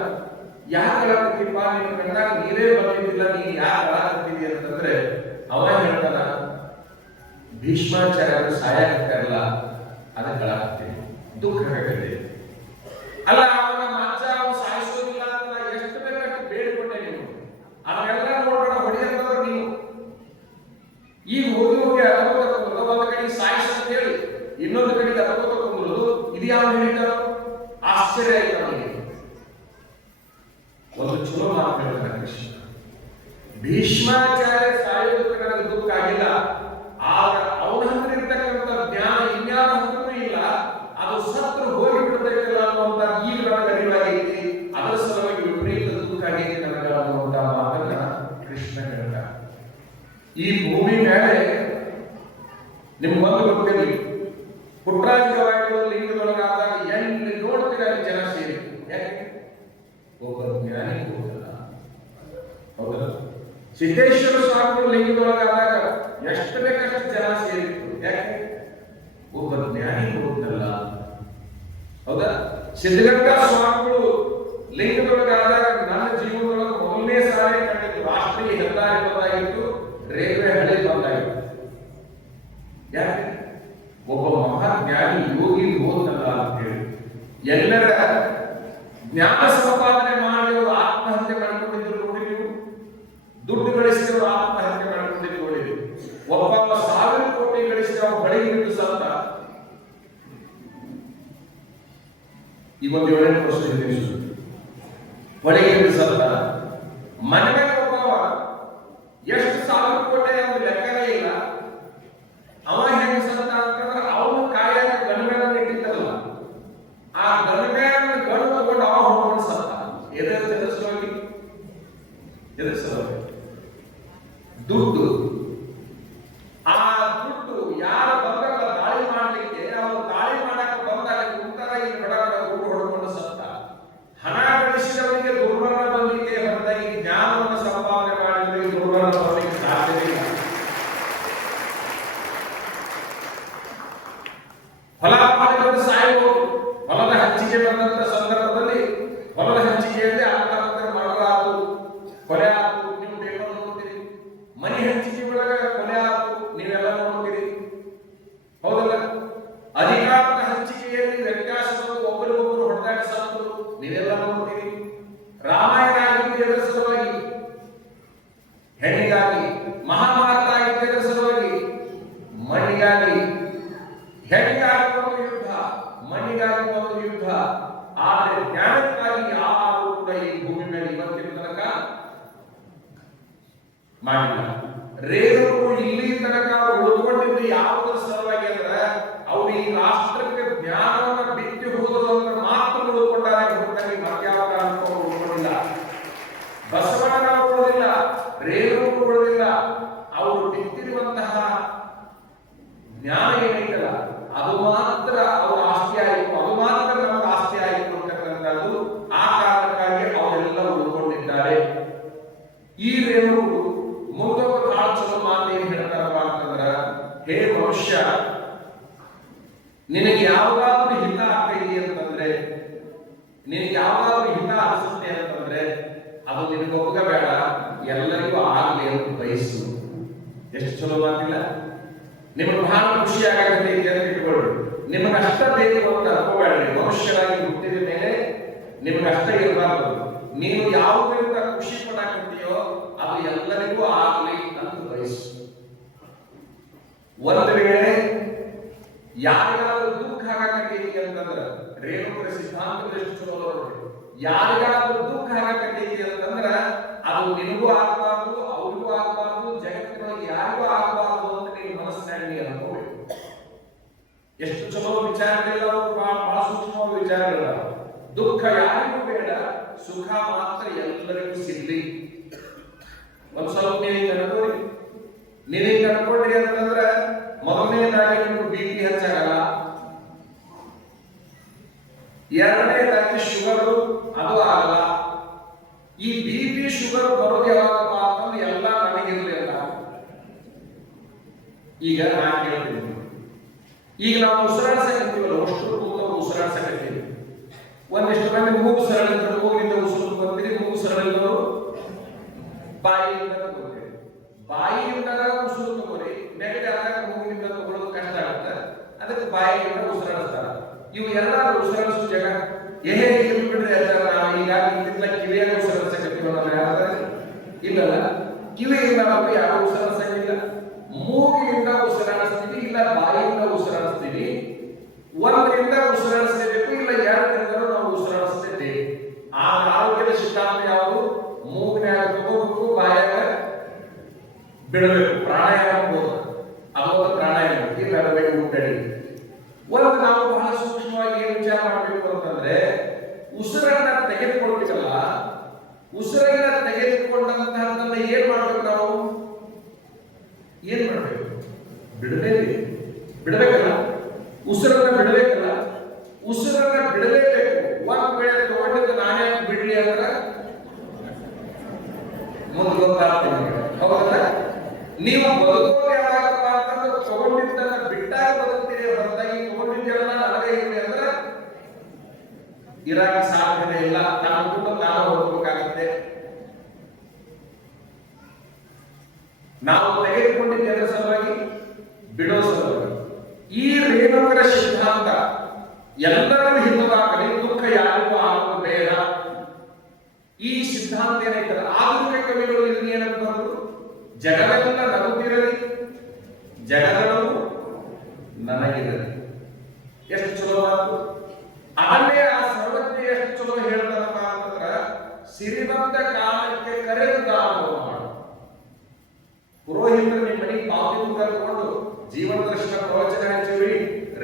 ಯಾಕೆ ಅಳಕತ್ತಿಪ್ಪ, ನಿನ್ನ ಕಣ್ಣಾಗ ನೀರೇ ಬಂದಿದ್ದಿಲ್ಲ, ನೀನ್ ಯಾಕೆ ಅಳಕತ್ತೀವಿ ಅಂತಂದ್ರೆ ಅವ ಹೇಳ್ತಾನ, ಭೀಷ್ಮಾಚಾರ್ಯರು ಸಾಯಕತ್ತಿರಲ್ಲ, ಅದಕ್ಕೆ ಅಳಕತ್ತೀನಿ, ದುಃಖ ಆಗಿದೆ. ಅಲ್ಲ, ಅವನ ಮಾಂಸ ಅವನು ಸಾಯಿಸೋದಿಲ್ಲ ಅಂತ ಎಷ್ಟು ಬೇಕಷ್ಟು ಬೇಡಿಕೊಂಡೆ ನೀವು. ಅದನ್ನೆಲ್ಲ ನೋಡೋಣ ಹೊಡೆಯಂತವ್ರು ನೀವು. ಈಗ ಹೋಗಿ ಹೋಗಿ ಅರ್ಕೋತಕ್ಕಂಥದ್ದು, ಒಂದು ಕಡೆಗೆ ಸಾಯಿಸ ಅಂತ ಹೇಳಿ ಇನ್ನೊಂದು ಕಡೆಗೆ ಅರ್ಕೋತಕ್ಕಂಥದ್ದು, ಇದು ಯಾವ ಹೇಳಿದ್ದಾರೋ ಆಶ್ಚರ್ಯ ಆಯ್ತು ಅವನಿಗೆ. ಒಂದು ಚಲೋ ಮಾತು ಹೇಳ್ತಾನೆ ಕೃಷ್ಣ, ಭೀಷ್ಮಾಚಾರ್ಯ ಸಾಯೋದಕ್ಕೆ ನನಗೆ ದುಃಖ ಆಗಿಲ್ಲ, ಆಗ ಅವನ ಹತ್ರ ಇರ್ತಕ್ಕಂಥ ಜ್ಞಾನ ಇನ್ಯಾರ ಹತ್ರನೂ ಇಲ್ಲ, ಅದು ಸತ್ರು ಹೋಗಿ ಬಿಡ್ತೈತಲ್ಲ ಅನ್ನುವಂತ ಈಗ ನನಗೆ ಅರಿವಾಗೈತಿ. ಅದರ ಸಲುವಾಗಿ ವಿಪರೀತ ದುಃಖ ಆಗೈತಿ ನನಗೆ ಅನ್ನುವಂತ ಮಾತನ್ನ ಕೃಷ್ಣ ಹೇಳ್ದ. ಈ ಭೂಮಿ ಮೇಲೆ ನಿಮ್ಗೊಂದು ಗೊತ್ತಿರಲಿ, ಪುಟ್ಟರಾಜ ಲಿಂಗದೊಳಗಾದಾಗ ಎಲ್ಲಿ ನೋಡ್ತೀರ ಅಲ್ಲಿ ಜನ ಸೇರಿ. ಯಾಕೆ? ಒಬ್ಬ ಜ್ಞಾನಿ ಹೋಗಲ್ಲ. ಹೌದಲ್ಲ? ಸಿದ್ದೇಶ್ವರ ಸ್ವಾಮಿಗಳು ಲಿಂಗದೊಳಗಾದಾಗ ಎಷ್ಟು ಬೇಕಷ್ಟು ಜನ ಸೇರಿತ್ತು. ಯಾಕೆ? ಒಬ್ಬ ಜ್ಞಾನಿ ಹೋಗ್ತಲ್ಲ. ಹೌದಾ? ಸಿದ್ಧಗಂಗಾ ಸ್ವಾಮಿಗಳು ಲಿಂಗದೊಳಗಾದಾಗ ನನ್ನ ಜೀವನದೊಳಗೆ ಮೊದಲನೇ ಸಾರಿ ಕಂಡಿದ್ದು ರಾಷ್ಟ್ರೀಯ ಹೆದ್ದಾರಿ ಬಂದಾಗಿತ್ತು, ರೈಲ್ವೆ ಹಳಿ ಬಂದಾಗಿತ್ತು. ಯಾಕೆ? ಒಬ್ಬ ಮಹಾಜ್ಞಾನಿ ಯೋಗಿ ಹೋದಲ್ಲ ಅಂತ ಹೇಳಿ ಎಲ್ಲರ ಜ್ಞಾನ ಸಂಪಾದನೆ ಮಾಡಿದವರು ಆತ್ಮಹತ್ಯೆ ಮಾಡಿಕೊಂಡಿದ್ರು ನೋಡಿ. ನೀವು ದುಡ್ಡು ಗಳಿಸಿದವರು ಆತ್ಮಹತ್ಯೆ ಮಾಡಿಕೊಂಡಿದ್ದು ನೋಡಿ. ಒಬ್ಬ 1,000 ಕೋಟಿ ಗಳಿಸಿದ ಬಳಿ ಬಿದ್ದು ಸತ್ತ. ಇವತ್ತು 7 ವರ್ಷ ಹಿಂದೆ ಹೊಳೆಗೆ ಬಿದ್ದು ಸತ್ತ. ಮನೆಗೆ ಒಬ್ಬವ ಎಷ್ಟು 1,000 ಕೋಟಿ ಒಂದು ಲೆಕ್ಕವೇ ಇಲ್ಲ. ಅವ ಹೆಂಗೆ ಸತ್ತ ಅಂತಂದ್ರೆ ಅವನು ಕಾಯಾಗ ಗಣಗಳನ್ನು ಇಟ್ಟಿದ್ದಲ್ಲ, ಆ ಗಣಗಳನ್ನು ಗಣು ತಗೊಂಡು ಅವ ಹೊಡ್ಕೊಂಡು ಸತ್ತ. ಎದುರಿಸೋಗಿ ದುಡ್ಡು. ಆ ದುಡ್ಡು ಯಾರು ಬಂದಾಗ ದಾಳಿ ಮಾಡ್ಲಿಕ್ಕೆ, ಅವರು ದಾಳಿ ಮಾಡಕ್ಕೆ ಬಂದಾಗ ಕುಂತಾರ ಈ ಕಡ ದುಡ್ಡು ಹೊಡ್ಕೊಂಡು ಸತ್ತ. ಹಣ ಗಳಿಸಿದವರಿಗೆ ದುರ್ಮರಣ ಬಂದಿಗೆ ಹೊರತಾಗಿ ಜ್ಞಾನವನ್ನು ಸಂಪಾದನೆ ಮಾಡಿದವರಿಗೆ ದುರ್ಮರಣ ಬರಲಿಕ್ಕೆ ಸಾಧ್ಯವಿಲ್ಲ. ಫಲಾಫಲಗಳು ಸಾಯುವುದು. ಹೊಲದ ಹಂಚಿಕೆ ಬಂದಂತ ಸಂದರ್ಭದಲ್ಲಿ ಹೊಲದ ಹಂಚಿಕೆಯಲ್ಲಿ ಆತ್ಮಹತ್ಯೆ ಮಾಡಲಾತು, ಕೊಲೆ ಆತು, ನೀವು ಪೇಪರ್ ನೋಡ್ತೀರಿ. ಮನೆ ಹಂಚಿಕೆ ಒಳಗೆ ಕೊಲೆ ಆತು, ನೀವೆಲ್ಲ ನೋಡ್ತೀರಿ, ಹೌದಲ್ಲ? ಅಧಿಕಾರದ ಹಂಚಿಕೆಯಲ್ಲಿ ವ್ಯತ್ಯಾಸ ಬಂದು ಒಬ್ಬರಿಗೊಬ್ಬರು ಹೊಡೆದಾಟ ಸತ್ತರು, ನೀವೆಲ್ಲ ನೋಡ್ತೀರಿ. ರಾಮಾಯಣ ಆಗಿದ್ದ ಸಲುವಾಗಿ ಹೆಣ್ಣಿಗಾಗಿ, ಮಹಾಭಾರತ ಆಗಿದ್ದ ಸಲುವಾಗಿ ಮಣ್ಣಿಗಾಗಿ, ಹೆಣ್ಣಿಗಾಗಿ ಒಂದು ಯುದ್ಧ, ಮಣ್ಣಿಗಾಗಿ ಒಂದು ಯುದ್ಧ. ಆದರೆ ಜ್ಞಾನಕ್ಕಾಗಿ ಯಾರು ಕೂಡ ಈ ಭೂಮಿ ಮೇಲೆ ಇವತ್ತಿನ ತನಕ ಮಾಡಿಲ್ಲ. ರೇಣುಗಳು ಇಲ್ಲಿ ತನಕ ಉಳ್ಕೊಂಡಿದ್ದು ಯಾವುದರ ಸಲುವಾಗಿ ಅಂದ್ರೆ ಅವರು ಈ ರಾಷ್ಟ್ರಕ್ಕೆ ಜ್ಞಾನವನ್ನು ಬಿಟ್ಟು ಹೋದರು ಅಂತ ಮಾತ್ರ ಉಳ್ಕೊಂಡಾರೆ ಹೊರತಾಗಿ ಮತ್ಯಾವ ಕಾರಣಕ್ಕೂ ಉಳ್ಕೊಂಡಿಲ್ಲ. ಬಸವಣ್ಣ ಉಳಿದಿಲ್ಲ, ರೇಣುಗಳು ಉಳಿದಿಲ್ಲ. ಅವರು ಬಿತ್ತಿರುವಂತಹ ಜ್ಞಾನ ಏನೈತಲ್ಲ ಅದು ಮಾತ್ರ ಅವರ ಆಸ್ತಿ ಆಯಿತು, ಅದು ಮಾತ್ರ ನಮಗೆ ಆಸ್ತಿ ಆಯಿತು ಅಂತಕ್ಕಂಥದ್ದು. ಆ ಕಾರಣಕ್ಕಾಗಿ ಅವರೆಲ್ಲ ಉಳ್ಕೊಂಡಿದ್ದಾರೆ. ಈ ರೇಣುಗಳು ಮುಂದೊಬ್ಬ ಕಾಳ ಚಲೋ ಮಾತು ಏನ್ ಹೇಳ್ತಾರಪ್ಪ ಅಂತಂದ್ರ, ಹೇ ಮನುಷ್ಯ, ನಿನಗೆ ಯಾವಾಗಾದ್ರೂ ಹಿತ ಆಗ್ತೈತಿ ಅಂತಂದ್ರೆ, ನಿನಗೆ ಯಾವಾಗಾದ್ರೂ ಹಿತ ಅನಿಸುತ್ತೆ ಅಂತಂದ್ರೆ ಅದು ನಿನಗೊಬ್ಬಗ ಬೇಡ, ಎಲ್ಲರಿಗೂ ಆಗ್ಲಿ ಅಂತ ಬಯಸು. ಎಷ್ಟು ಚಲೋ ಮಾತಿಲ್ಲ? ನಿಮಗೆ ಬಹಳ ಖುಷಿ ಆಗತ್ತೆ ಅಂತ ಇಟ್ಕೊಳ್ಳಿ. ನಿಮಗೆ ಅಷ್ಟ ಬೇಕು ಅಂತ ಅನ್ಕೋಬೇಡ್ರಿ. ಮನುಷ್ಯರಾಗಿ ಹುಟ್ಟಿದ ಮೇಲೆ ನಿಮಗೆ ಅಷ್ಟ ಇರಬಾರ್ದು. ನೀವು ಯಾವುದರಿಂದ ಖುಷಿ ಪಡಾಕತ್ತೀಯೋ ಅದು ಎಲ್ಲರಿಗೂ ಆಗ್ಲಿ ಅಂತ ಬಯಸು. ಒಂದು ವೇಳೆ ಯಾರಿಗಾದ್ರೂ ದುಃಖ ಆಗಕತ್ತೈತಿ ಅಂತಂದ್ರೆ, ರೇಣುಕರ ಸಿದ್ಧಾಂತದ ಎಷ್ಟು ಚಲೋ ನೋಡಿ, ಯಾರಿಗಾದ್ರೂ ದುಃಖ ಆಗಕತ್ತೈತಿ ಅಂತಂದ್ರ ಅದು ನಿನಗೂ ಆಗಬಾರ್ದು, ಅವ್ರಿಗೂ ಆಗಬಾರ್ದು, ಜಗತ್ತಿನೊಳಗೆ ಯಾರಿಗೂ ಆಗಬಾರ್ದು ಅಂತ ನೀವು ಮನಸ್ಸಿನಲ್ಲಿ ನೀವು ಅನ್ಕೋಬೇಕು. ಎಷ್ಟು ಚಲೋ ವಿಚಾರಗಳಿಲ್ಲ, ಬಹಳ ಸೂಕ್ಷ್ಮವಾದ ವಿಚಾರಗಳಿಲ್ಲ. ದುಃಖ ಯಾರಿಗೂ ಬೇಡ, ಸುಖ ಮಾತ್ರ ಎಲ್ಲರಿಗೂ ಸಿಗ್ಲಿ. ಒಂದ್ ಸ್ವಲ್ಪ ನೀವು ಅನ್ಕೋರಿ. ನೀವೀಗ ಅನ್ಕೊಂಡ್ರಿ ಅಂತಂದ್ರೆ ಮೊದಲನೇದಾಗಿ ನಿಮ್ಗೆ BP ಹೆಚ್ಚಾಗಲ್ಲ, ಎರಡನೇದಾಗಿ ಶುಗರ್ ಅದು ಆಗಲ್ಲ. ಈ BP ಶುಗರ್ ಬರೋದು ಯಾವಾಗಪ್ಪ ಅಂತಂದ್ರೆ ಎಲ್ಲ ನನಗಿರ್ಲಿಲ್ಲ. ಈಗ ನಾನು ಹೇಳ್ತೀನಿ, ಈಗ ನಾವು ಉಸಿರಾಡ್ಸಕತ್ತೀವಲ್ಲ, ಅಷ್ಟು ಉಸಿರಾಡ್ಸಕತ್ತೀವಿ. ಒಂದಿಷ್ಟು ಮಂದಿ ಮೂಗು ಸರಳಿದ್ರು, ಮೂಗಿನಿಂದ ಉಸಿರು ಬರ್ತೀರಿ, ಮೂಗು ಸರಳಿದ್ರು ಬಾಯಿಯಿಂದ ತಗೋತೀರಿ. ಬಾಯಿಯಿಂದ ಉಸಿರು ತಗೋರಿ, ನೆಗಡಿ ಆದಾಗ ಮೂಗಿನಿಂದ ತಗೊಳ್ಳೋದು ಕಷ್ಟ ಆಗುತ್ತೆ, ಅದಕ್ಕೆ ಬಾಯಿಯಿಂದ ಉಸಿರಾಡಿಸ್ತಾರೆ. ಇವು ಎಲ್ಲ ಉಸಿರಾಡಿಸೋ ಜಾಗ ಏನೇ ಇರ್ಲಿ ಬಿಡ್ರಿ ಅಜ್ಜಾರ. ನಾವು ಈಗ ಇದ್ದಿದ್ದ ಕಿವಿಯಾಗ ಉಸಿರಾಡ್ಸಕತ್ತೀವಲ್ಲ, ಯಾರಾದ್ರೆ ಇಲ್ಲಲ್ಲ, ಕಿವಿಯಿಂದ ನಾವು ಯಾವ ಉಸಿರಾಡ್ಸಂಗಿಲ್ಲ. ಮೂಗಿನಿಂದ ಉಸಿರಾಡಿಸ್ತೀವಿ, ಇಲ್ಲ ಬಾಯಿಯಿಂದ ಉಸಿರಾಡಿಸ್ತೀವಿ. ಒಂದರಿಂದ ಉಸಿರಾಡಿಸಲೇಬೇಕು, ಇಲ್ಲ ಎರಡರಿಂದ ನಾವು ಉಸಿರಾಡಿಸ್ತಿದ್ದೇವೆ. ಆ ಆರೋಗ್ಯದ ಸಿದ್ಧಾಂತ ಯಾವುದು? ಮೂಗಿನಾಗ ತಗೋಬೇಕು, ಬಾಯಾಗ ಬಿಡಬೇಕು. ಪ್ರಾಣಾಯಾಮ ಅದೊಂದು ಪ್ರಾಣಾಯಾಮ, ಇಲ್ಲ ಊಟಡಿ. ಒಂದು ನಾವು ಬಹಳ ಸೂಕ್ಷ್ಮವಾಗಿ ಏನ್ ವಿಚಾರ ಮಾಡಬೇಕು ಅಂತಂದ್ರೆ, ಉಸಿರನ್ನ ತೆಗೆದುಕೊಳ್ಬೇಕಲ್ಲ, ಉಸಿರನ್ನ ತೆಗೆದುಕೊಂಡಂತಹದನ್ನ ಏನ್ ಮಾಡ್ಬೇಕು? ನಾವು ಏನ್ ಮಾಡ್ಬೇಕು? ಬಿಡಬೇಕಲ್ಲ, ಉಸಿರನ್ನ ಬಿಡಬೇಕಲ್ಲ. ಉಸಿರನ್ನ ಬಿಡಲೇಬೇಕು. ಒಂದ್ ವೇಳೆ ತಗೊಂಡಿದ್ದು ನಾನೇ ಬಿಡ್ಲಿ ಅಂದ್ರೆ ಮುಂದೆ ಗೊತ್ತಾಗ್ತದೆ, ಹೌದಲ್ಲ? ನೀವು ಬದುಕೋದು ಯಾವಾಗಪ್ಪ ಅಂತಂದ್ರೆ ತಗೊಂಡಿದ್ದನ್ನ ಬಿಟ್ಟಾಗ ಬದುಕ್ತೀರಿ ಹೊರತಾಗಿ ತಗೊಂಡಿದ್ದೆಲ್ಲ ನನಗೆ ಇರಲಿ ಅಂದ್ರೆ ಇರಾಕ ಸಾಧ್ಯತೆ ಇಲ್ಲ. ನಾನು ಕೂಡ ನಾವು ಹೋಗ್ಬೇಕಾಗುತ್ತೆ. ನಾವು ತೆಗೆದುಕೊಂಡಿದ್ದ ಸಲುವಾಗಿ, ಬಿಡೋ ಸಲುವಾಗಿ. ಈ ರೇಣುಕರ ಸಿದ್ಧಾಂತ ಎಲ್ಲರೂ ಹಿತವಾಗಲಿ, ದುಃಖ ಯಾರಿಗೂ ಆಗುವುದು ಬೇಡ. ಈ ಸಿದ್ಧಾಂತ ಏನೈತಲ್ಲ, ಆಧುನಿಕ ಕವಿಗಳು ಇಲ್ಲಿ ಏನಂತ ಬರೋದು, ಜಗವೆಲ್ಲ ನಗುತ್ತಿರಲಿ, ಜಗದಳು ನನಗಿರಲಿ. ಎಷ್ಟು ಚಲೋ ಮಾತು. ಅದನ್ನೇ ಆ ಸರ್ವಜ್ಞ ಎಷ್ಟು ಚಲೋ ಹೇಳ್ತಾರಪ್ಪ ಅಂತಂದ್ರ, ಸಿರಿವಂತ ಕಾಲಕ್ಕೆ ಕರೆದು ದಾನ ಮಾಡು. ಪುರೋಹಿತರು ನಿಮ್ಮ ಮನೆಗೆ ಪಾವತಿ ಕರ್ಕೊಂಡು ಜೀವನ ದರ್ಶನ ಪ್ರವಚನ ಹಚ್ಚಿವ್ರಿ,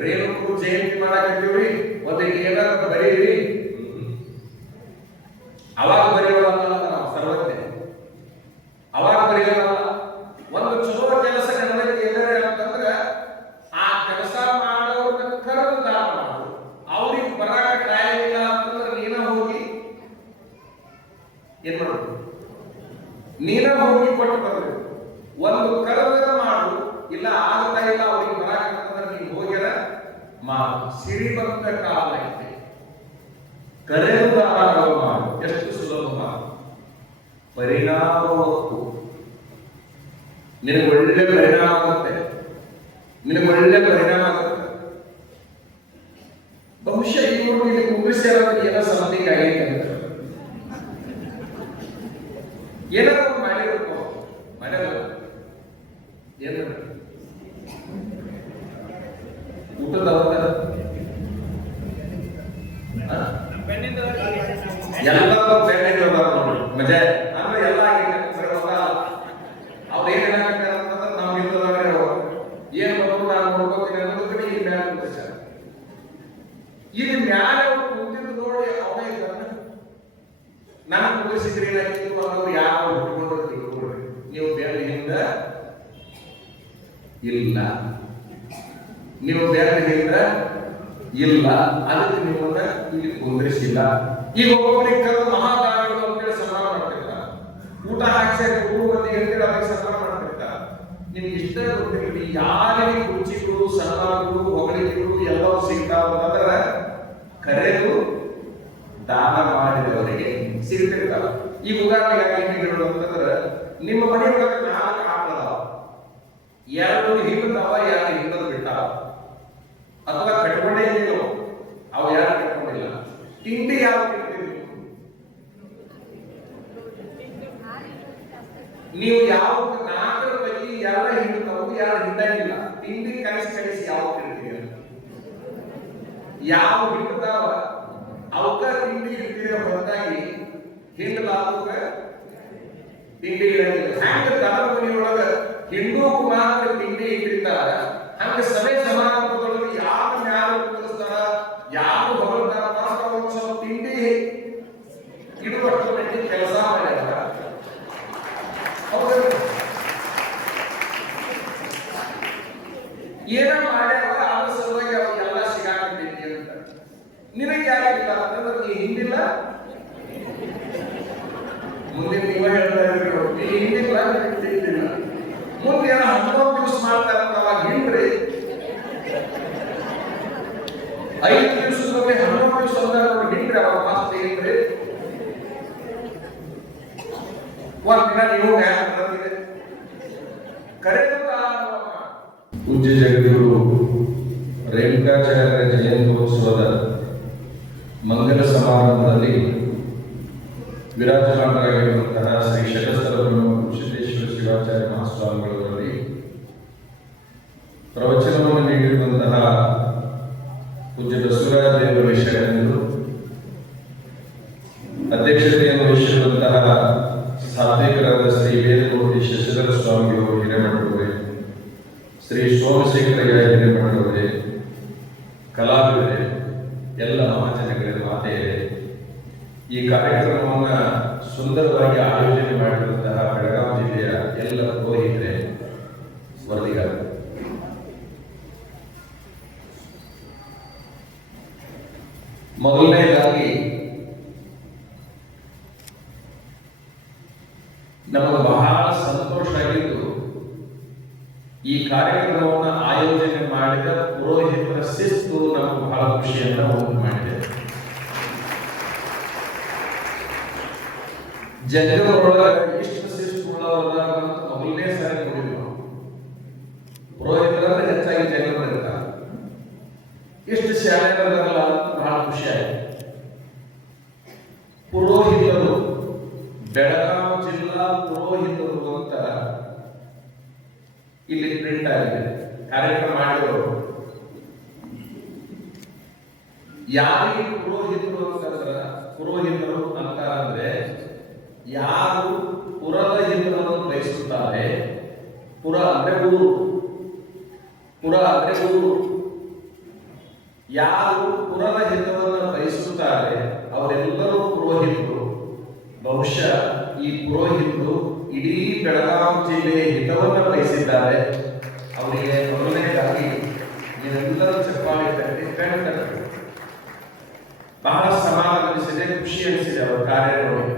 ರೇಣುಕರು ಜಯಂತಿ ಮಾಡಾಕತ್ತೀವ್ರಿ, ಒಂದಿಗೆ ಏನಾದ್ರು ಬರೀರಿ, ಅವಾಗ ಬರೆಯೋಲ್ಲ ನಾವು ಸರ್ವಜ್ಞ, ಅವಾಗ ಬರೆಯೋಲ್ಲ. ಒಂದು ಚಲೋ ಕೆಲಸ ನಡೆದಕ್ಕೆ ಎಲ್ಲರೇ ಅಂತಂದ್ರೆ ಆ ಕೆಲಸ ಮಾಡೋರನ್ನ ಕರೆದು ದಾನ ಮಾಡು. ಅವ್ರಿಗೆ ಬರಾಕ ಟೈಮ್ ಇಲ್ಲ ಅಂತಂದ್ರೆ ನೀನ ಹೋಗಿ ಏನ್ ಮಾಡೋದು, ನೀನ ಹೋಗಿ ಕೊಟ್ಟು ಬರ್ಬೇಕು. ಒಂದು ಕರೆದ ಮಾಡು, ಇಲ್ಲ ಆಗ್ತಾ ಇಲ್ಲ ಅವ್ರಿಗೆ ಬರಾಕಂತಂದ್ರೆ ನೀವು ಹೋಗ್ಯಾರ ಮಾಡು. ಸಿರಿವಂತ ಕಾಲ ಐತೆ, ಕರೆದು ದಾನ ಮಾಡು. ಎಷ್ಟು ಸುಲಭ ಮಾಡು, ಪರಿಣಾಮವತ್ತು. ನಿನಗೆ ಒಳ್ಳೆ ಪರಿಣಾಮ ಆಗುತ್ತೆ, ನಿನಗೆ ಒಳ್ಳೆ ಪರಿಣಾಮ ಆಗುತ್ತೆ. ಬಹುಶಃ ಇವರು ಇಲ್ಲಿ ಮುಗಿಸ್ಯಾರ ಏನೋ ಸಮಥಿಂಗ್ ಆಗೈತೆ ಅಂತ ಏನಾದ್ರು ಮಾಡಿರಬೇಕು, ಮಾಡಲ್ಲ. ಏನು ಊಟದ ಎಲ್ಲ ಬೆಣ್ಣೆ ನೋಡಿ ಮಜಾ ಅಂದ್ರೆ ಎಲ್ಲ ಆಗಿದೆ. ಅವ್ರು ಏನ್ ಏನಾಗ್ತಾರೆ ಅಂತಂದ್ರೆ ನಾವು ಇಲ್ಲದಾಗ ಏನ್ ಬರೋದು ನಾನು ನೋಡ್ಕೋತೀನಿ ಅನ್ನೋದಕ್ಕೆ ಈ ಮ್ಯಾಲ ಕುಂದಿಸ್ಯಾರ. ಇಲ್ಲಿ ಮ್ಯಾಲ ಕುಂತಿದ್ದು ನೋಡಿ ಅವನೇ ನಾನು ಕುಂದಿಸಿದ್ರಿ ಅನ್ನೋರು ಯಾವ ಹುಟ್ಕೊಂಡ್ರು ತಿಳ್ಕೊಡ್ರಿ. ನೀವು ಬೆನ್ನಿಂದ ಇಲ್ಲ, ನೀವು ಬೆನ್ನಿಂದ ಇಲ್ಲ, ಅದಕ್ಕೆ ನಿಮ್ಮನ್ನ ಇಲ್ಲಿ ಕುಂದ್ರಿಸಿಲ್ಲ. ಈಗ ಒಬ್ಬೊಬ್ಬರಿಗೆ ಕರೆದು ಮಹಾದಾನಿಗಳು ಅಂತೇಳಿ ಸನ್ಮಾನ ಮಾಡ್ತಿರ್ತಾರೆ, ಊಟ ಹಾಕ್ಸಿ ಮಂದಿಗೆ ಅಂತೇಳಿ ಅದಕ್ಕೆ ಸನ್ಮಾನ ಮಾಡ್ತಿರ್ತಾರೆ. ನಿಮ್ಗೆ ಇಷ್ಟ ಗೊತ್ತಿರಲಿ, ಯಾರಿಗೆ ಕುರ್ಚಿಗಳು, ಸನ್ಮಾನಗಳು, ಹೊಗಳಿಕೆಗಳು ಎಲ್ಲವೂ ಸಿಗ್ತಾವಂದ್ರೆ ಕರೆದು ದಾನ ಮಾಡಿದವರಿಗೆ ಸಿಗ್ತಿರ್ತಾವ. ಈಗ ಉದಾಹರಣೆಗಾಗಿ ಹೇಳೋದು ಅಂತಂದ್ರೆ, ನಿಮ್ಮ ಮನೆಯೊಳಗೆ 4 ಆಕಳದಾವ, 2 ಹಿಂಡದಾವ, 2 ಹಿಂಡದ್ ಬಿಟ್ಟಾವ, ಅಥವಾ ಕಟ್ಕೊಂಡೇ ಇಲ್ಲ, ಅವು ಯಾರು ಕಟ್ಕೊಂಡಿಲ್ಲ. ತಿಂಡಿ ಯಾವ ತಿಂತೀರಿ ನೀವು? ಯಾವ 4 ಪೈಕಿ 2 ಹಿಂಡ್ತಾವು, 2 ಹಿಂಡಂಗಿಲ್ಲ. ತಿಂಡಿ ಕಲಿಸಿ ಯಾವ ತಿಂತೀರಿ? ಯಾವ ಹಿಂಡ್ತಾವ ಅವಕ್ಕ ತಿಂಡಿ ಇರ್ತೀರ ಹೊರತಾಗಿ ಹಿಂಡಲಾಗ ತಿಂಡಿ ಇರಂಗಿಲ್ಲ. ಹ್ಯಾಂಗ ದನದ ಮನೆಯೊಳಗ ಹಿಂದೂಕು ಮಾತ್ರ ತಿಂಡಿ ಇಟ್ಟಿರ್ತಾರ, ಹಂಗ ಸಭೆ ಸಮಾರಂಭದೊಳಗೆ ಯಾವ ಮ್ಯಾಲ ಕುಳಿಸ್ತಾರ, ಯಾವ ಹೊರತಾರ ಮಾತ್ರ ಒಂದು ಸ್ವಲ್ಪ ತಿಂಡಿ ಇಡುವಷ್ಟು ಮಟ್ಟಿಗೆ ಕೆಲಸ ಮಾಡ್ಯಾರ. ಏನ ಮಾಡ್ಯಾವ ಅದ್ರ ಸಲುವಾಗಿ ಅವ್ರಿಗೆಲ್ಲ ಸಿಗಾಕತೈತಿ ಅಂತ. ನಿನಗೆ ಯಾಕಿಲ್ಲ ಅಂತಂದ್ರೆ ನೀ ಹಿಂದಿಲ್ಲ, ಮುಂದೆ ನೀವ ಹೇಳ್ತಾ ಇದ್ರು ನೀ ಹಿಂದಿಲ್ಲ, ತಿಂದಿಲ್ಲ. ಮುಂದೆ ಏನೋ 11 ದಿವಸ ಮಾಡ್ತಾರಂತ ಅವಾಗ ಹಿಂಡ್ರಿ, 5 ದಿವಸದಲ್ಲಿ 11 ದಿವಸ ಹಿಂಡ್ರಿ, ಅವಾಗ ಮಾಸ್ತಿ ಹಿಂಡ್ರಿ. ಒಂದಿನ ನೀವು ಕರೆದು ಪೂಜ್ಯ ಜಗದ್ಗುರು ರೇಣುಕಾಚಾರ್ಯ ಜಯಂತ್ಯೋತ್ಸವದ ಮಂಗಲ ಸಮಾರಂಭದಲ್ಲಿ ವಿರಾಜಮಾನರಾಗಿರುವಂತಹ ಶ್ರೀ ಶತಸ್ಥಲ ಸಿದ್ದೇಶ್ವರ ಶಿವಾಚಾರ್ಯ ಮಹಾಸ್ವಾಮಿಗಳವರಲ್ಲಿ ಪ್ರವಚನವನ್ನು ನೀಡಿರುವಂತಹ ಪೂಜ್ಯ ಬಸವರಾಜ ದೇವರ ಶರಣರು, ಅಧ್ಯಕ್ಷತೆಯನ್ನು ವಹಿಸಿರುವಂತಹ ಸಾತ್ವಿಕರಾದ ಶ್ರೀ ವೇದಕೋಟಿ ಶಶಿಧರ ಸ್ವಾಮಿಗಳು ಹಿರೇಮಠವರೇ, ಶ್ರೀ ಸೋಮಶೇಖರಯ್ಯ ಹಿರೇಮಠವರೇ, ಕಲಾವಿದರೇ, ಎಲ್ಲ ಮಹಾಜನಗಳೇ, ಮಾತೆಯರೇ, ಈ ಕಾರ್ಯಕ್ರಮವನ್ನು ಸುಂದರವಾಗಿ ಆಯೋಜನೆ ಮಾಡಿರುವಂತಹ ಬೆಳಗಾವಿ ಜಿಲ್ಲೆಯ ಎಲ್ಲ ಪುರೋಹಿತರೇ, ವರದಿಗಾರರು, ಮೊದಲನೇದಾಗಿ ನಮಗೆ ಬಹಳ ಸಂತೋಷ ಆಗಿದ್ದು, ಈ ಕಾರ್ಯಕ್ರಮವನ್ನು ಆಯೋಜನೆ ಮಾಡಿದ ಪುರೋಹಿತರ ಶಿಸ್ತು ನಮಗೆ ಬಹಳ ಖುಷಿಯನ್ನು ಉಂಟು ಮಾಡಿದೆ. ಜಗದೊಳಗೆ ಇಷ್ಟು ಶಿಸ್ತು ಉಳ್ಳವರಲ್ಲ ಅಂತ ಮೊದಲನೇ ಸಾರಿ ನೋಡಿದ್ವಿ ನಾವು. ಪುರೋಹಿತರಲ್ಲಿ ಹೆಚ್ಚಾಗಿ ಜಗದಲ್ಲಿರ್ತಾರೆ, ಎಷ್ಟು ಶಾಲೆಗಳಲ್ಲ ಬಹಳ ಖುಷಿ ಆಯ್ತು. ಪುರೋಹಿತರು, ಬೆಳಗಾವಿ ಜಿಲ್ಲಾ ಪುರೋಹಿತರು ಅಂತ ಇಲ್ಲಿ ಪ್ರಿಂಟ್ ಆಗಿದೆ. ಕಾರ್ಯಕ್ರಮ ಮಾಡಿದವರು ಯಾರಿಗೆ ಪುರೋಹಿತರು ಅಂತಂದ್ರೆ, ಪುರೋಹಿತರು ಅಂತ ಅಂದ್ರೆ ಯಾರು ಪುರದ ಹಿತವನ್ನು ಬಯಸುತ್ತಾರೆ. ಪುರ ಅಂದ್ರೆ ಊರು, ಪುರ ಅಂದ್ರೆ ಊರು. ಯಾರು ಪುರದ ಹಿತವನ್ನು ಬಯಸುತ್ತಾರೆ ಅವರೆಲ್ಲರೂ ಪುರೋಹಿತರು. ಬಹುಶಃ ಈ ಪುರೋಹಿತರು ಇಡೀ ಬೆಳಗಾವಿ ಜಿಲ್ಲೆಯ ಹಿತವನ್ನು ಬಯಸಿದ್ದಾರೆ. ಅವರಿಗೆ ಮೊದಲನೇದಾಗಿ ನೀವೆಲ್ಲರೂ ಚಪ್ಪಾಳೆ ತಟ್ಟಿ ಕಣ್ತಟ್ಟು. ಬಹಳ ಸಮಾಧಾನ ಅನಿಸಿದೆ, ಖುಷಿ ಅನಿಸಿದೆ ಅವರ ಕಾರ್ಯ ನೋಡಿ.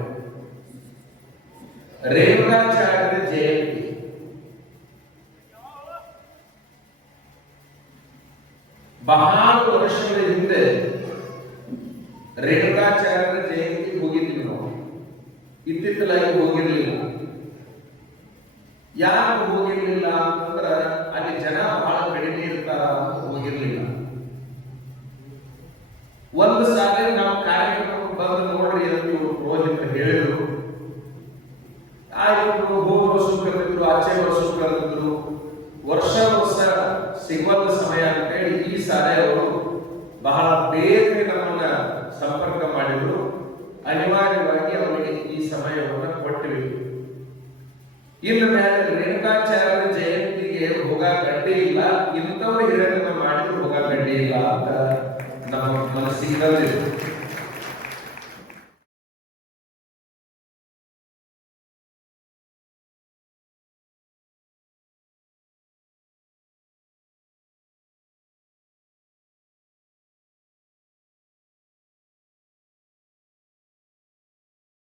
ರೇಣುಕಾಚಾರ್ಯರ ಜಯಂತಿ ಬಹಳ ವರ್ಷಗಳ ಹಿಂದೆ ರೇಣುಕಾಚಾರ್ಯರ ಜಯಂತಿ ಹೋಗಿದ್ವಿ ನಾವು. ಇತ್ತಿತ್ತಲಾಗಿ ಹೋಗಿರ್ಲಿಲ್ಲ. ಯಾರು ಹೋಗಿರ್ಲಿಲ್ಲ ಅಂತಂದ್ರ ಅಲ್ಲಿ ಜನ ಬಹಳ ಕಡಿಮೆ ಇರ್ತಾರ ಅಂತ ಹೋಗಿರ್ಲಿಲ್ಲ. ಒಂದು ಸಾಲ ನಾವು ಕಾರ್ಯಕ್ರಮ ಬಂದು ನೋಡ್ರಿ ಅಂತ ಇವರು ಪುರೋಹಿತರು ಹೇಳಿದ್ರು. ಆಯ್ತು, ಹೋದ ವರ್ಷ ಕರೆದಿದ್ರು, ಆಚೆ ವರ್ಷ ಕರೆದಿದ್ರು. ವರ್ಷ ಸಿಗುವಂತ ಸಮಯ ಅಂತ ಹೇಳಿ ಈ ಸಾಲ ಅವರು ಬಹಳ ಬೇಗ ನಮ್ಮನ್ನ ಸಂಪರ್ಕ ಮಾಡಿದ್ರು. ಅನಿವಾರ್ಯವಾಗಿ ಅವರಿಗೆ ಈ ಸಮಯವನ್ನು ಕೊಟ್ಟಿವಿ. ಇನ್ನು ಮೇಲೆ ರೇಣುಕಾಚಾರ್ಯರ ಜಯಂತಿಗೆ ಹೋಗಡ್ಡಿ ಇಲ್ಲ, ಇಂಥವ್ರು ಹಿರಿಯರನ್ನ ಮಾಡಿದ್ರು ಹೋಗಡ್ಡಿ ಇಲ್ಲ ಅಂತ ನಮ್ಮ ಮನಸ್ಸಿಗೆ ಬಂದಿದೆ.